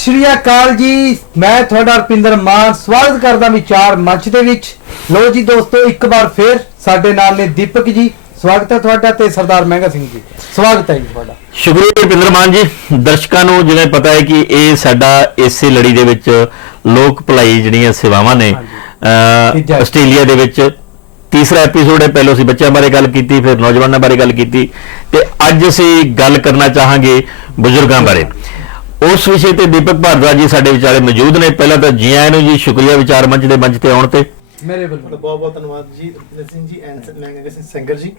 ਸ਼੍ਰੀ ਅਕਾਲ ਜੀ। ਮੈਂ ਤੁਹਾਡਾ ਰਪਿੰਦਰ ਮਾਨ। ਸਵਾਗਤ ਕਰਦਾ ਵਿਚਾਰ ਮੰਚ ਦੇ ਵਿੱਚ। ਲੋ ਜੀ ਦੋਸਤੋ ਇੱਕ ਵਾਰ ਫੇਰ ਸਾਡੇ ਨਾਲ ਨੇ ਦੀਪਕ ਜੀ। ਸਵਾਗਤ ਹੈ ਤੁਹਾਡਾ ਤੇ ਸਰਦਾਰ ਮਹਿੰਗਾ ਸਿੰਘ ਜੀ। ਸਵਾਗਤ ਹੈ ਜੀ ਤੁਹਾਡਾ। ਸ਼ੁਕਰੀਆ ਭਿੰਦਰ ਮਾਨ ਜੀ। ਦਰਸ਼ਕਾਂ ਨੂੰ ਜਿਵੇਂ ਪਤਾ ਹੈ ਕਿ ਇਹ ਸਾਡਾ ਇਸੇ ਲੜੀ ਦੇ ਵਿੱਚ ਲੋਕ ਭਲਾਈ ਜਿਹੜੀਆਂ ਸੇਵਾਵਾਂ ਨੇ। ਆਸਟ੍ਰੇਲੀਆ ਦੇ ਵਿੱਚ ਤੀਸਰਾ ਐਪੀਸੋਡ ਹੈ। ਪਹਿਲਾਂ ਅਸੀਂ ਬੱਚਿਆਂ ਬਾਰੇ ਗੱਲ ਕੀਤੀ ਫਿਰ ਨੌਜਵਾਨਾਂ ਬਾਰੇ ਗੱਲ ਕੀਤੀ। ਤੇ ਅੱਜ ਅਸੀਂ ਗੱਲ ਕਰਨਾ ਚਾਹਾਂਗੇ ਬਜ਼ੁਰਗਾਂ ਬਾਰੇ। ਉਸ ਵਿਸ਼ੇ ਤੇ ਦੀਪਕ ਭਾਰਦਵਾਜ ਜੀ ਸਾਡੇ ਵਿਚਾਰੇ ਮੌਜੂਦ ਨੇ। ਪਹਿਲਾਂ ਤਾਂ ਜੀ ਆਇਆਂ ਨੂੰ ਜੀ ਸ਼ੁਕਰੀਆ ਵਿਚਾਰ ਮੰਚ ਦੇ ਮੰਚ ਤੇ ਆਉਣ ਤੇ। ਮੇਰੇ ਵੱਲੋਂ। ਬਹੁਤ ਬਹੁਤ ਧੰਨਵਾਦ ਜੀ ਸਿੰਘ ਜੀ ਐਂਡ ਸਿੰਘ ਸਿੰਗਰ ਜੀ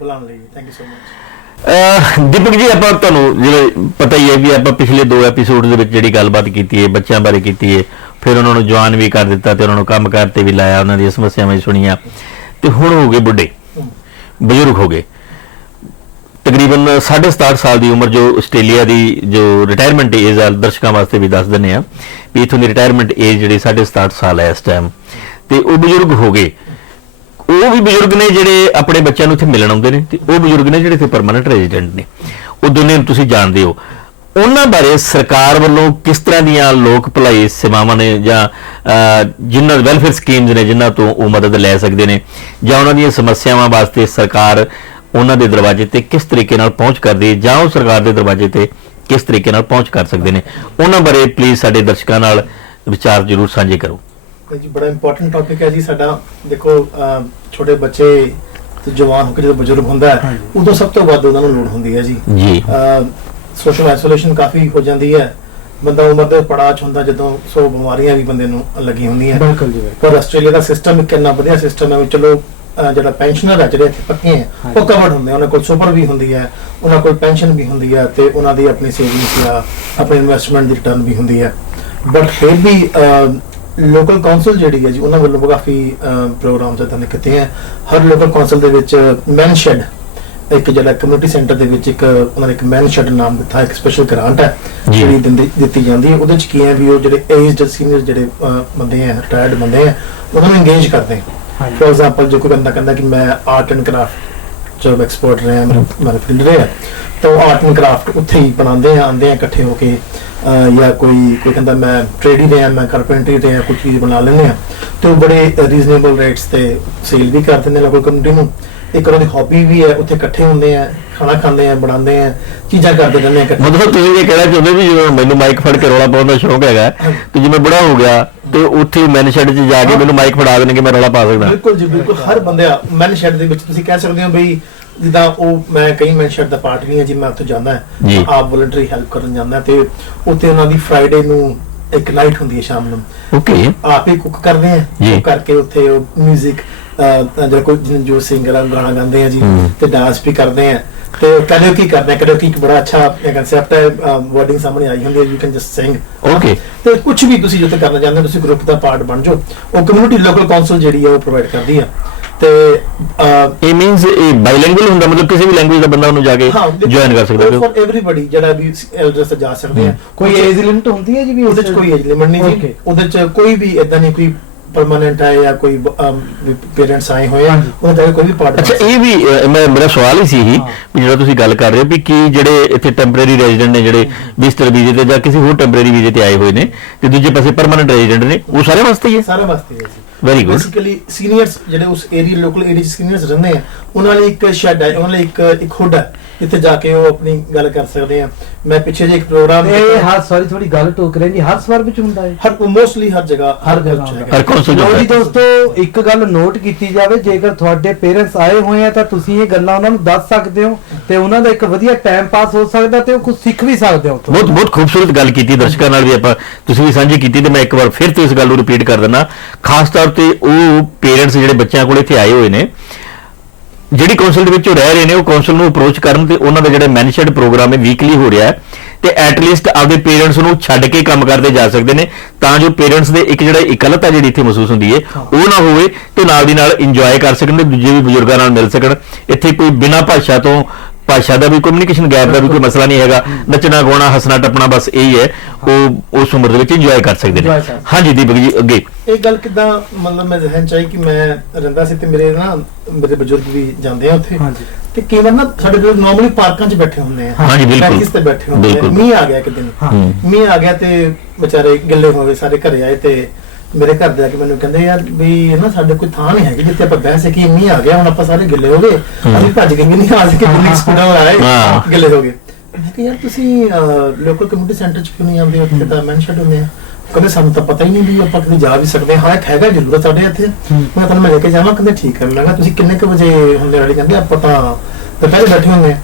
ਬੁਲਾਉਣ ਲਈ। Thank you so much Deepak ji ਆਪਾਂ ਤੁਹਾਨੂੰ ਜਿਵੇਂ ਪਤਾ ਹੀ ਹੈ ਵੀ ਆਪਾਂ ਪਿਛਲੇ ਦੋ ਐਪੀਸੋਡ ਦੇ ਵਿੱਚ ਜਿਹੜੀ ਗੱਲਬਾਤ ਕੀਤੀ ਹੈ ਬੱਚਿਆਂ ਬਾਰੇ ਕੀਤੀ ਹੈ ਫਿਰ ਉਹਨਾਂ ਨੂੰ ਜਵਾਨ ਵੀ ਕਰ ਦਿੱਤਾ ਤੇ ਉਹਨਾਂ ਨੂੰ ਕੰਮ ਕਾਰ ਤੇ ਵੀ ਲਾਇਆ ਉਹਨਾਂ ਦੀਆਂ ਸਮੱਸਿਆਵਾਂ ਵੀ ਸੁਣੀਆਂ। ਤੇ ਹੁਣ ਹੋ ਗਏ ਬੁੱਢੇ। ਬਜ਼ੁਰਗ ਹੋ ਗਏ। ਤਕਰੀਬਨ 67 ਸਾਲ ਦੀ ਉਮਰ ਜੋ ਆਸਟ੍ਰੇਲੀਆ ਦੀ ਜੋ ਰਿਟਾਇਰਮੈਂਟ ਏਜ ਆ, ਦਰਸ਼ਕਾਂ ਵਾਸਤੇ ਵੀ ਦੱਸ ਦਿੰਨੇ ਆ ਵੀ ਇਥੋਂ ਦੀ ਰਿਟਾਇਰਮੈਂਟ ਏਜ ਜਿਹੜੀ 67 ਸਾਲ ਹੈ ਇਸ ਟਾਈਮ ਤੇ ਉਹ ਬਜ਼ੁਰਗ ਹੋ ਗਏ। ਉਹ ਵੀ ਬਜ਼ੁਰਗ ਨੇ ਜਿਹੜੇ ਆਪਣੇ ਬੱਚਿਆਂ ਨੂੰ ਇੱਥੇ ਮਿਲਣ ਆਉਂਦੇ ਨੇ ਤੇ ਉਹ ਬਜ਼ੁਰਗ ਨੇ ਜਿਹੜੇ ਇੱਥੇ ਪਰਮਨੈਂਟ ਰੈਜ਼ੀਡੈਂਟ ਨੇ। ਉਹ ਦੋਨੇ ਨੂੰ ਤੁਸੀਂ ਜਾਣਦੇ ਹੋ। ਉਹਨਾਂ ਬਾਰੇ ਸਰਕਾਰ ਵੱਲੋਂ ਕਿਸ ਤਰ੍ਹਾਂ ਦੀਆਂ ਲੋਕ ਭਲਾਈ ਸੇਵਾਵਾਂ ਨੇ ਜਾਂ ਜਿਨ੍ਹਾਂ ਵੈਲਫੇਅਰ ਸਕੀਮਸ ਨੇ ਜਿਨ੍ਹਾਂ ਤੋਂ ਉਹ ਮਦਦ ਲੈ ਸਕਦੇ ਨੇ ਜਾਂ ਉਹਨਾਂ ਦੀਆਂ ਸਮੱਸਿਆਵਾਂ ਵਾਸਤੇ ਸਰਕਾਰ ਉਹਨਾਂ ਦੇ ਦਰਵਾਜ਼ੇ ਤੇ ਕਿਸ ਤਰੀਕੇ ਨਾਲ ਪਹੁੰਚ ਕਰਦੀ ਹੈ ਜਾਂ ਉਹ ਸਰਕਾਰ ਦੇ ਦਰਵਾਜ਼ੇ ਤੇ ਕਿਸ ਤਰੀਕੇ ਨਾਲ ਪਹੁੰਚ ਕਰ ਸਕਦੇ ਨੇ ਉਹਨਾਂ ਬਾਰੇ ਪਲੀਜ਼ ਸਾਡੇ ਦਰਸ਼ਕਾਂ ਨਾਲ ਵਿਚਾਰ ਜ਼ਰੂਰ ਸਾਂਝੇ ਕਰੋ। ਜੀ ਬੜਾ ਇੰਪੋਰਟੈਂਟ ਟੌਪਿਕ ਹੈ ਜੀ ਸਾਡਾ। ਦੇਖੋ ਛੋਟੇ ਬੱਚੇ ਤੇ ਜਵਾਨ ਹੋ ਕੇ ਜਦੋਂ ਬਜ਼ੁਰਗ ਹੁੰਦਾ ਹੈ। ਉਦੋਂ ਸਭ ਤੋਂ ਵੱਧ ਉਹਨਾਂ ਨੂੰ ਲੋੜ ਹੁੰਦੀ ਹੈ ਜੀ। ਜੀ। ਸੋਸ਼ਲ ਆਈਸੋਲੇਸ਼ਨ ਕਾਫੀ ਹੋ ਜਾਂਦੀ ਹੈ। ਬੰਦਾ ਉਮਰ ਦੇ ਪੜਾਅ 'ਚ ਹੁੰਦਾ ਜਦੋਂ ਸੋ ਬਿਮਾਰੀਆਂ ਵੀ ਬੰਦੇ ਨੂੰ ਲੱਗੀਆਂ ਹੁੰਦੀਆਂ। ਬਿਲਕੁਲ ਜੀ ਬਿਲਕੁਲ। ਪਰ ਆਸਟ੍ਰੇਲੀਆ ਦਾ ਸਿਸਟਮ ਇੱਕ ਇੰਨਾ ਵਧੀਆ ਸਿਸਟਮ ਹੈ ਵੀ ਚਲੋ ਅਹ, ਜਿਹੜਾ ਪੈਨਸ਼ਨਰ ਹੈ ਜਿਹੜੇ ਇੱਥੇ ਪੱਕੇ ਹੈ ਉਹ। ਕਵਰਡ ਹੁੰਦੇ ਆ ਉਹਨਾਂ ਕੋਲ ਸੁਪਰ ਵੀ ਹੁੰਦੀ ਹੈ ਉਹਨਾਂ ਕੋਲ ਪੈਨਸ਼ਨ ਵੀ ਹੁੰਦੀ ਹੈ ਤੇ ਉਹਨਾਂ ਦੀ ਆਪਣੀ ਸੇਵਿੰਗਸ ਜਾਂ ਆਪਣੀ ਇਨਵੈਸਟਮੈਂਟ ਦੀ ਰਿਟਰਨ ਵੀ ਹੁੰਦੀ ਹੈ ਬਟ ਫਿਰ ਵੀ ਲੋਕਲ ਕਾਉਂਸਲ ਜਿਹੜੀ ਹੈ ਜੀ ਉਹਨਾਂ ਵੱਲੋਂ ਕਾਫੀ ਪ੍ਰੋਗਰਾਮਸ ਇਦਾਂ ਦੇ ਕੀਤੇ ਹੈ ਹਰ ਲੋਕਲ ਕਾਉਂਸਲ ਦੇ ਵਿੱਚ ਮੈਨ ਸ਼ੈਡ ਇੱਕ ਜਿਹੜਾ ਕਮਿਊਨਿਟੀ ਸੈਂਟਰ ਦੇ ਵਿੱਚ ਇੱਕ ਉਹਨਾਂ ਨੇ ਇੱਕ ਮੈਨ ਸ਼ੈਡ ਨਾਮ ਦਿੱਤਾ ਇੱਕ ਸਪੈਸ਼ਲ ਗ੍ਰਾਂਟ ਹੈ ਜੀ। ਜਿਹੜੀ ਦਿੰਦੀ ਦਿੱਤੀ ਜਾਂਦੀ ਹੈ ਉਹਦੇ ਚ ਕੀ ਹੈ ਵੀ ਉਹ ਜਿਹੜੇ ਏਜਡ ਸੀਨੀਅਰ ਜਿਹੜੇ ਅਹ, ਬੰਦੇ ਹੈ ਰਿਟਾਇਰਡ ਬੰਦੇ ਹੈ ਉਹਨਾਂ ਨੂੰ ਇੰਗੇਜ ਕਰਦੇ ਹਾਂਜੀ। ਫੋਰ ਐਗਜ਼ਾਮਪਲ ਜੋ ਕੋਈ ਬੰਦਾ ਕਹਿੰਦਾ ਕਿ ਮੈਂ ਆਰਟ ਐਂਡ ਕਰਾਫਟ ਜੋ ਐਕਸਪਰਟ ਰਿਹਾ ਮੈਂ ਮੇਰੇ ਫੀਲਡ ਰਿਹਾ ਤਾਂ ਉਹ ਆਰਟ ਐਂਡ ਕਰਾਫਟ ਉੱਥੇ ਹੀ ਬਣਾਉਂਦੇ ਆ ਆਉਂਦੇ ਆ ਇਕੱਠੇ ਹੋ ਕੇ ਜਾਂ ਕੋਈ ਕੋਈ ਕਹਿੰਦਾ ਮੈਂ ਟ੍ਰੇਡ ਹੀ ਰਿਹਾ ਮੈਂ ਕਾਰਪੈਂਟਰੀ ਰਿਹਾ ਕੋਈ ਚੀਜ਼ ਬਣਾ ਲੈਂਦੇ ਆ ਤੇ ਉਹ ਬੜੇ ਰੀਜ਼ਨੇਬਲ ਰੇਟਸ ਤੇ ਸੇਲ ਵੀ ਕਰ ਦਿੰਦੇ ਲੋਕਲ ਕਮਿਊਨਿਟੀ ਨੂੰ। ਇੱਕ ਉਹਨਾਂ ਦੀ ਹੌਬੀ ਵੀ ਹੈ ਉੱਥੇ ਇਕੱਠੇ ਹੁੰਦੇ ਆ ਖਾਣਾ ਖਾਂਦੇ ਆ ਬਣਾਉਂਦੇ ਆ ਚੀਜ਼ਾਂ ਕਰਦੇ ਰਹਿੰਦੇ ਆ ਇਕੱਠੇ। ਮਤਲਬ ਤੁਸੀਂ ਇਹ ਕਹਿਣਾ ਚਾਹੁੰਦੇ ਵੀ ਜਿਵੇਂ ਮੈਨੂੰ ਮਾਈਕ ਫੜ ਕੇ ਰੌਲਾ ਪਾਉਣ ਦਾ ਸ਼ੌਂਕ ਹੈਗਾ ਤੇ ਜਿਵੇਂ ਬੜਾ ਹੋ ਗਿਆ ਤੇ ਉੱਥੇ ਮੈਨ ਸ਼ੈਡ 'ਚ ਜਾ ਕੇ ਮੈਨੂੰ ਮਾਈਕ ਫੜਾ ਦੇਣਗੇ ਮੈਂ ਰੌਲਾ ਪਾ ਸਕਦਾ। ਬਿਲਕੁਲ ਜੀ ਬਿਲਕੁਲ। ਹਰ ਬੰਦਾ ਮੈਨ ਸ਼ੈਡ ਦੇ ਵਿੱਚ ਤੁਸੀਂ ਕਹਿ ਸਕਦੇ ਹੋ ਬਈ ਜਿੱਦਾਂ ਉਹ ਮੈਂ ਕਈ ਮੈਨ ਸ਼ੈਡ ਦਾ ਪਾਰਟ ਨਹੀਂ ਹੈ ਜੀ ਮੈਂ ਉੱਥੇ ਜਾਂਦਾ ਜੀ। ਹਾਂ ਆਪ ਵੋਲੰਟਰੀ ਹੈਲਪ ਕਰਨ ਜਾਂਦਾ ਤੇ ਉੱਥੇ ਉਹਨਾਂ ਦੀ ਫਰਾਈਡੇ ਨੂੰ ਇੱਕ ਨਾਈਟ ਹੁੰਦੀ ਹੈ ਸ਼ਾਮ ਨੂੰ। ਓਕੇ ਆਪ ਹੀ ਕੁੱਕ ਕਰਦੇ ਆ। ਜੀ। ਕੁੱਕ ਕਰਕੇ ਉੱਥੇ ਉਹ 뮤직 ਜਿਹੜਾ ਕੋਈ ਜੋ ਸਿੰਗਰ ਆ ਉਹ ਗਾਣਾ ਗਾਉਂਦੇ ਆ ਜੀ। ਤੇ ਡਾਂਸ ਵੀ ਕਰਦੇ ਆ। ਤੇ ਕੈਲੋਕੀ ਕਰਨਾ ਕੈਲੋਕੀ ਇੱਕ ਬੜਾ ਅੱਛਾ ਕਨਸੈਪਟ ਹੈ ਵਰਡਿੰਗ ਸਾਹਮਣੇ ਆਈ ਹੁੰਦੀ ਹੈ you can just sing okay ਤੇ ਕੁਝ ਵੀ ਤੁਸੀਂ ਜਿੱਥੇ ਕਰਨਾ ਚਾਹੁੰਦੇ ਹੋ ਤੁਸੀਂ ਗਰੁੱਪ ਦਾ ਪਾਰਟ ਬਣ ਜਾਓ। ਉਹ ਕਮਿਊਨਿਟੀ ਲੋਕਲ ਕਾਉਂਸਲ ਜਿਹੜੀ ਹੈ ਉਹ ਪ੍ਰੋਵਾਈਡ ਕਰਦੀ ਹੈ। ਤੇ ਇਹ ਮੀਨਸ ਇਹ ਬਾਈਲੈਂਗੁਅਲ ਹੁੰਦਾ ਮਤਲਬ ਕਿਸੇ ਵੀ ਲੈਂਗੁਏਜ ਦਾ ਬੰਦਾ ਉਹਨੂੰ ਜਾ ਕੇ ਜੁਆਇਨ ਕਰ ਸਕਦਾ ਹੈ ਫॉर एवरीबॉडी ਜਿਹੜਾ ਵੀ ਐਲਡਰਸ ਜਾ ਸਕਦੇ ਆ। ਕੋਈ ਏਜ ਲਿਮਟ ਹੁੰਦੀ ਹੈ ਜੀ ਵੀ ਉਹਦੇ ਚ ਕੋਈ ਏਜ ਲਿਮਟ ਨਹੀਂ ਜੀ। ਉਹਦੇ ਚ ਕੋਈ ਵੀ ਇਦਾਂ ਨਹੀਂ ਕੋਈ ਪਰਮਾਨੈਂਟ ਹੈ ਜਾਂ ਕੋਈ ਪੇਰੈਂਟਸ ਆਏ ਹੋਏ ਆ। ਉਹਨਾਂ ਦਾ ਕੋਈ ਵੀ ਪਾਰਟ ਅੱਛਾ ਇਹ ਵੀ ਮੈਂ ਮੇਰਾ ਸਵਾਲ ਹੀ ਸੀ ਹੀ ਹਾਂ। ਵੀ ਜਿਹੜਾ ਤੁਸੀਂ ਗੱਲ ਕਰ ਰਹੇ ਹੋ ਵੀ ਕੀ ਜਿਹੜੇ ਇੱਥੇ ਟੈਂਪਰੇਰੀ ਰੈਜ਼ੀਡੈਂਟ ਨੇ ਜਿਹੜੇ ਵਿਜ਼ਟਰ ਵੀਜ਼ੇ ਤੇ ਜਾਂ ਕਿਸੇ ਹੋਰ ਟੈਂਪਰੇਰੀ ਵੀਜ਼ੇ ਤੇ ਆਏ ਹੋਏ ਨੇ ਤੇ ਦੂਜੇ ਪਾਸੇ ਪਰਮਨੈਂਟ ਰੈਜ਼ੀਡੈਂਟ ਨੇ ਉਹ ਸਾਰੇ ਵਾਸਤੇ ਹੀ ਹੈ ਸਾਰੇ ਵਾਸਤੇ ਹੈ ਜੀ Very good. ਬੇਸਿਕਲੀ ਸੀਨੀਅਰਸ ਜਿਹੜੇ ਉਸ ਏਰੀਆ ਲੋਕਲ ਏਰੀਆ ਚ ਸੀਨੀਅਰਸ ਰਹਿੰਦੇ ਆ ਉਹਨਾਂ ਲਈ ਇੱਕ ਸ਼ੈਡ ਹੈ ਉਹਨਾਂ ਲਈ ਇੱਕ ਇੱਕ ਹੁੱਡ ਹੈ ਜਿੱਥੇ ਜਾ ਕੇ ਉਹ ਆਪਣੀ ਗੱਲ ਕਰ ਸਕਦੇ ਆ। ਮੈਂ ਪਿੱਛੇ ਜੇ ਇੱਕ ਪ੍ਰੋਗਰਾਮ ਇਹ ਹਰ ਸੌਰੀ ਥੋੜੀ ਗੱਲ ਟੋਕ ਰਹੇ ਜੀ ਹਰ ਸਵਾਰ ਵਿੱਚ ਹੁੰਦਾ ਹੈ ਹਰ ਮੋਸਟਲੀ ਹਰ ਜਗ੍ਹਾ ਹਰ ਜਗ੍ਹਾ। ਹਰ ਜੀ ਦੋਸਤੋ ਇੱਕ ਗੱਲ ਨੋਟ ਕੀਤੀ ਜਾਵੇ ਜੇਕਰ ਤੁਹਾਡੇ ਪੇਰੈਂਟਸ ਆਏ ਹੋਏ ਆ ਤਾਂ ਤੁਸੀਂ ਇਹ ਗੱਲਾਂ ਉਹਨਾਂ ਨੂੰ ਦੱਸ ਸਕਦੇ ਹੋ ਤੇ ਉਹਨਾਂ ਦਾ ਇੱਕ ਵਧੀਆ ਟਾਈਮ ਪਾਸ ਹੋ ਸਕਦਾ ਤੇ ਉਹ ਕੁਝ ਸਿੱਖ ਵੀ ਸਕਦੇ ਹੋ ਉੱਥੋਂ। ਬਹੁਤ ਬਹੁਤ ਖੂਬਸੂਰਤ ਗੱਲ ਕੀਤੀ ਦਰਸ਼ਕਾਂ ਨਾਲ ਵੀ ਆਪਾਂ ਤੁਸੀਂ ਵੀ ਸਾਂਝੀ ਕੀਤੀ ਤੇ ਮੈਂ ਇੱਕ ਵਾਰ ਫਿਰ ਤੋਂ ਇਸ ਗੱਲ ਨੂੰ ਰਿਪੀਟ ਕਰ ਦਿੰਦਾ। ਖਾਸ ਤੌਰ ਤੇ ਉਹ ਪੇਰੈਂਟਸ ਜਿਹੜੇ ਬੱਚਿਆਂ ਕੋਲ ਇੱਥੇ ਆਏ ਹੋਏ ਨੇ ਜਿਹੜੀ ਕੌਂਸਲ ਦੇ ਵਿੱਚ ਉਹ ਰਹਿ ਰਹੇ ਨੇ ਉਹ ਕੌਂਸਲ ਨੂੰ ਅਪਰੋਚ ਕਰਨ ਤੇ ਉਹਨਾਂ ਦਾ ਜਿਹੜਾ ਮੈਨੇਜਡ ਪ੍ਰੋਗਰਾਮ ਹੈ ਵੀਕਲੀ ਹੋ ਰਿਹਾ ਹੈ ਤੇ ਐਟ ਲੀਸਟ ਆਪਦੇ ਪੇਰੈਂਟਸ ਨੂੰ ਛੱਡ ਕੇ ਕੰਮ ਕਰਦੇ ਜਾ ਸਕਦੇ ਨੇ ਤਾਂ ਜੋ ਪੇਰੈਂਟਸ ਦੇ ਇੱਕ ਜਿਹੜਾ ਇਕੱਲਤਾ ਜਿਹੜੀ ਇੱਥੇ ਮਹਿਸੂਸ ਹੁੰਦੀ ਹੈ ਉਹ ਨਾ ਹੋਵੇ ਤੇ ਨਾਲ ਦੀ ਨਾਲ ਇੰਜੋਏ ਕਰ ਸਕਣ ਤੇ ਦੂਜੇ ਵੀ ਬਜ਼ੁਰਗਾਂ ਨਾਲ ਮਿਲ ਸਕਣ। ਇੱਥੇ ਕੋਈ ਬਿਨਾਂ ਭਾਸ਼ਾ ਤੋਂ ਭਾਸ਼ਾ ਦਾ ਵੀ ਕਮਿਊਨੀਕੇਸ਼ਨ ਗੈਪ ਦਾ ਵੀ ਕੋਈ ਮਸਲਾ ਨਹੀਂ ਹੈਗਾ ਨੱਚਣਾ ਗਾਉਣਾ ਹੱਸਣਾ ਟੱਪਣਾ ਬਸ ਇਹੀ ਹੈ ਉਹ ਉਸ ਉਮਰ ਦੇ ਵਿੱਚ ਇੰਜੋਏ ਕਰ ਸਕਦੇ ਨੇ। ਹਾਂਜੀ ਦੀਪਕ ਜੀ ਅੱਗੇ ਇਹ ਗੱਲ ਕਿਦਾਂ ਮਤਲਬ ਮੈਂ ਜ਼ਹਿਨ ਚ ਆਈ ਕਿ ਮੈਂ ਰਹਿੰਦਾ ਸੀ ਤੇ ਮੇਰੇ ਨਾ ਮੇਰੇ ਬਜ਼ੁਰਗ ਵੀ ਜਾਂਦੇ ਆ ਉੱਥੇ ਹਾਂਜੀ। ਤੇ ਕਈ ਵਾਰ ਨਾ ਸਾਡੇ ਲੋਕ ਨਾਰਮਲੀ ਪਾਰਕਾਂ 'ਚ ਬੈਠੇ ਹੁੰਦੇ ਆ ਹਾਂਜੀ, ਬਿਲਕੁਲ। benches ਤੇ ਬੈਠੇ ਹੁੰਦੇ ਆ। ਮੀਂਹ ਆ ਗਿਆ ਇੱਕ ਦਿਨ। ਮੀਂਹ ਆ ਗਿਆ ਤੇ ਵਿਚਾਰੇ ਗਿੱਲੇ ਹੋ ਗਏ ਸਾਰੇ ਘਰੇ ਆਏ ਤੇ ਮੇਰੇ ਘਰ ਦੇ ਆ ਕੇ ਮੈਨੂੰ ਕਹਿੰਦੇ ਯਾਰ ਵੀ ਨਾ ਸਾਡੇ ਕੋਈ ਥਾਂ ਨਹੀਂ ਹੈਗੀ ਜਿੱਥੇ ਆਪਾਂ ਬਹਿ ਸਕੀਏ ਮੀਂਹ ਆ ਗਿਆ ਹੁਣ ਆਪਾਂ ਸਾਰੇ ਗਿੱਲੇ ਹੋ ਗਏ। ਅਸੀਂ ਭੱਜ ਗਏ ਨਹੀਂ ਆ ਸਕੇ ਬਿਲਡਿੰਗ ਸਕੂਟਰ ਆਏ। ਗਿੱਲੇ ਹੋ ਗਏ। ਮੈਂ ਕਿਹਾ ਯਾਰ ਤੁਸੀਂ ਲੋਕਲ ਕਮਿਊਨਿਟੀ ਸੈਂਟਰ 'ਚ ਕਿਉਂ ਨਹੀਂ ਆਉਂਦੇ? ਉੱਥੇ ਤਾਂ ਮੈਂਸ਼ਨ ਹੁੰਦੇ ਆ। ਕਹਿੰਦੇ ਸਾਨੂੰ ਤਾਂ ਪਤਾ ਹੀ ਨਹੀਂ ਵੀ ਆਪਾਂ ਕਿਤੇ ਜਾ ਵੀ ਸਕਦੇ ਹਾਂ। ਇੱਕ ਹੈਗਾ ਜ਼ਰੂਰ ਸਾਡੇ ਇੱਥੇ। ਮੈਂ ਤੁਹਾਨੂੰ ਮੈਂ ਲੈ ਕੇ ਜਾਵਾਂ ਕਹਿੰਦੇ ਠੀਕ ਹੈ ਮੈਂ ਕਿਹਾ ਤੁਸੀਂ ਕਿੰਨੇ ਕੁ ਵਜੇ ਹੁੰਦੇ ਵਾਲੇ ਕਹਿੰਦੇ? ਆਪਾਂ ਤਾਂ ਦੁਪਹਿਰੇ ਬੈਠੇ ਹੁੰਦੇ।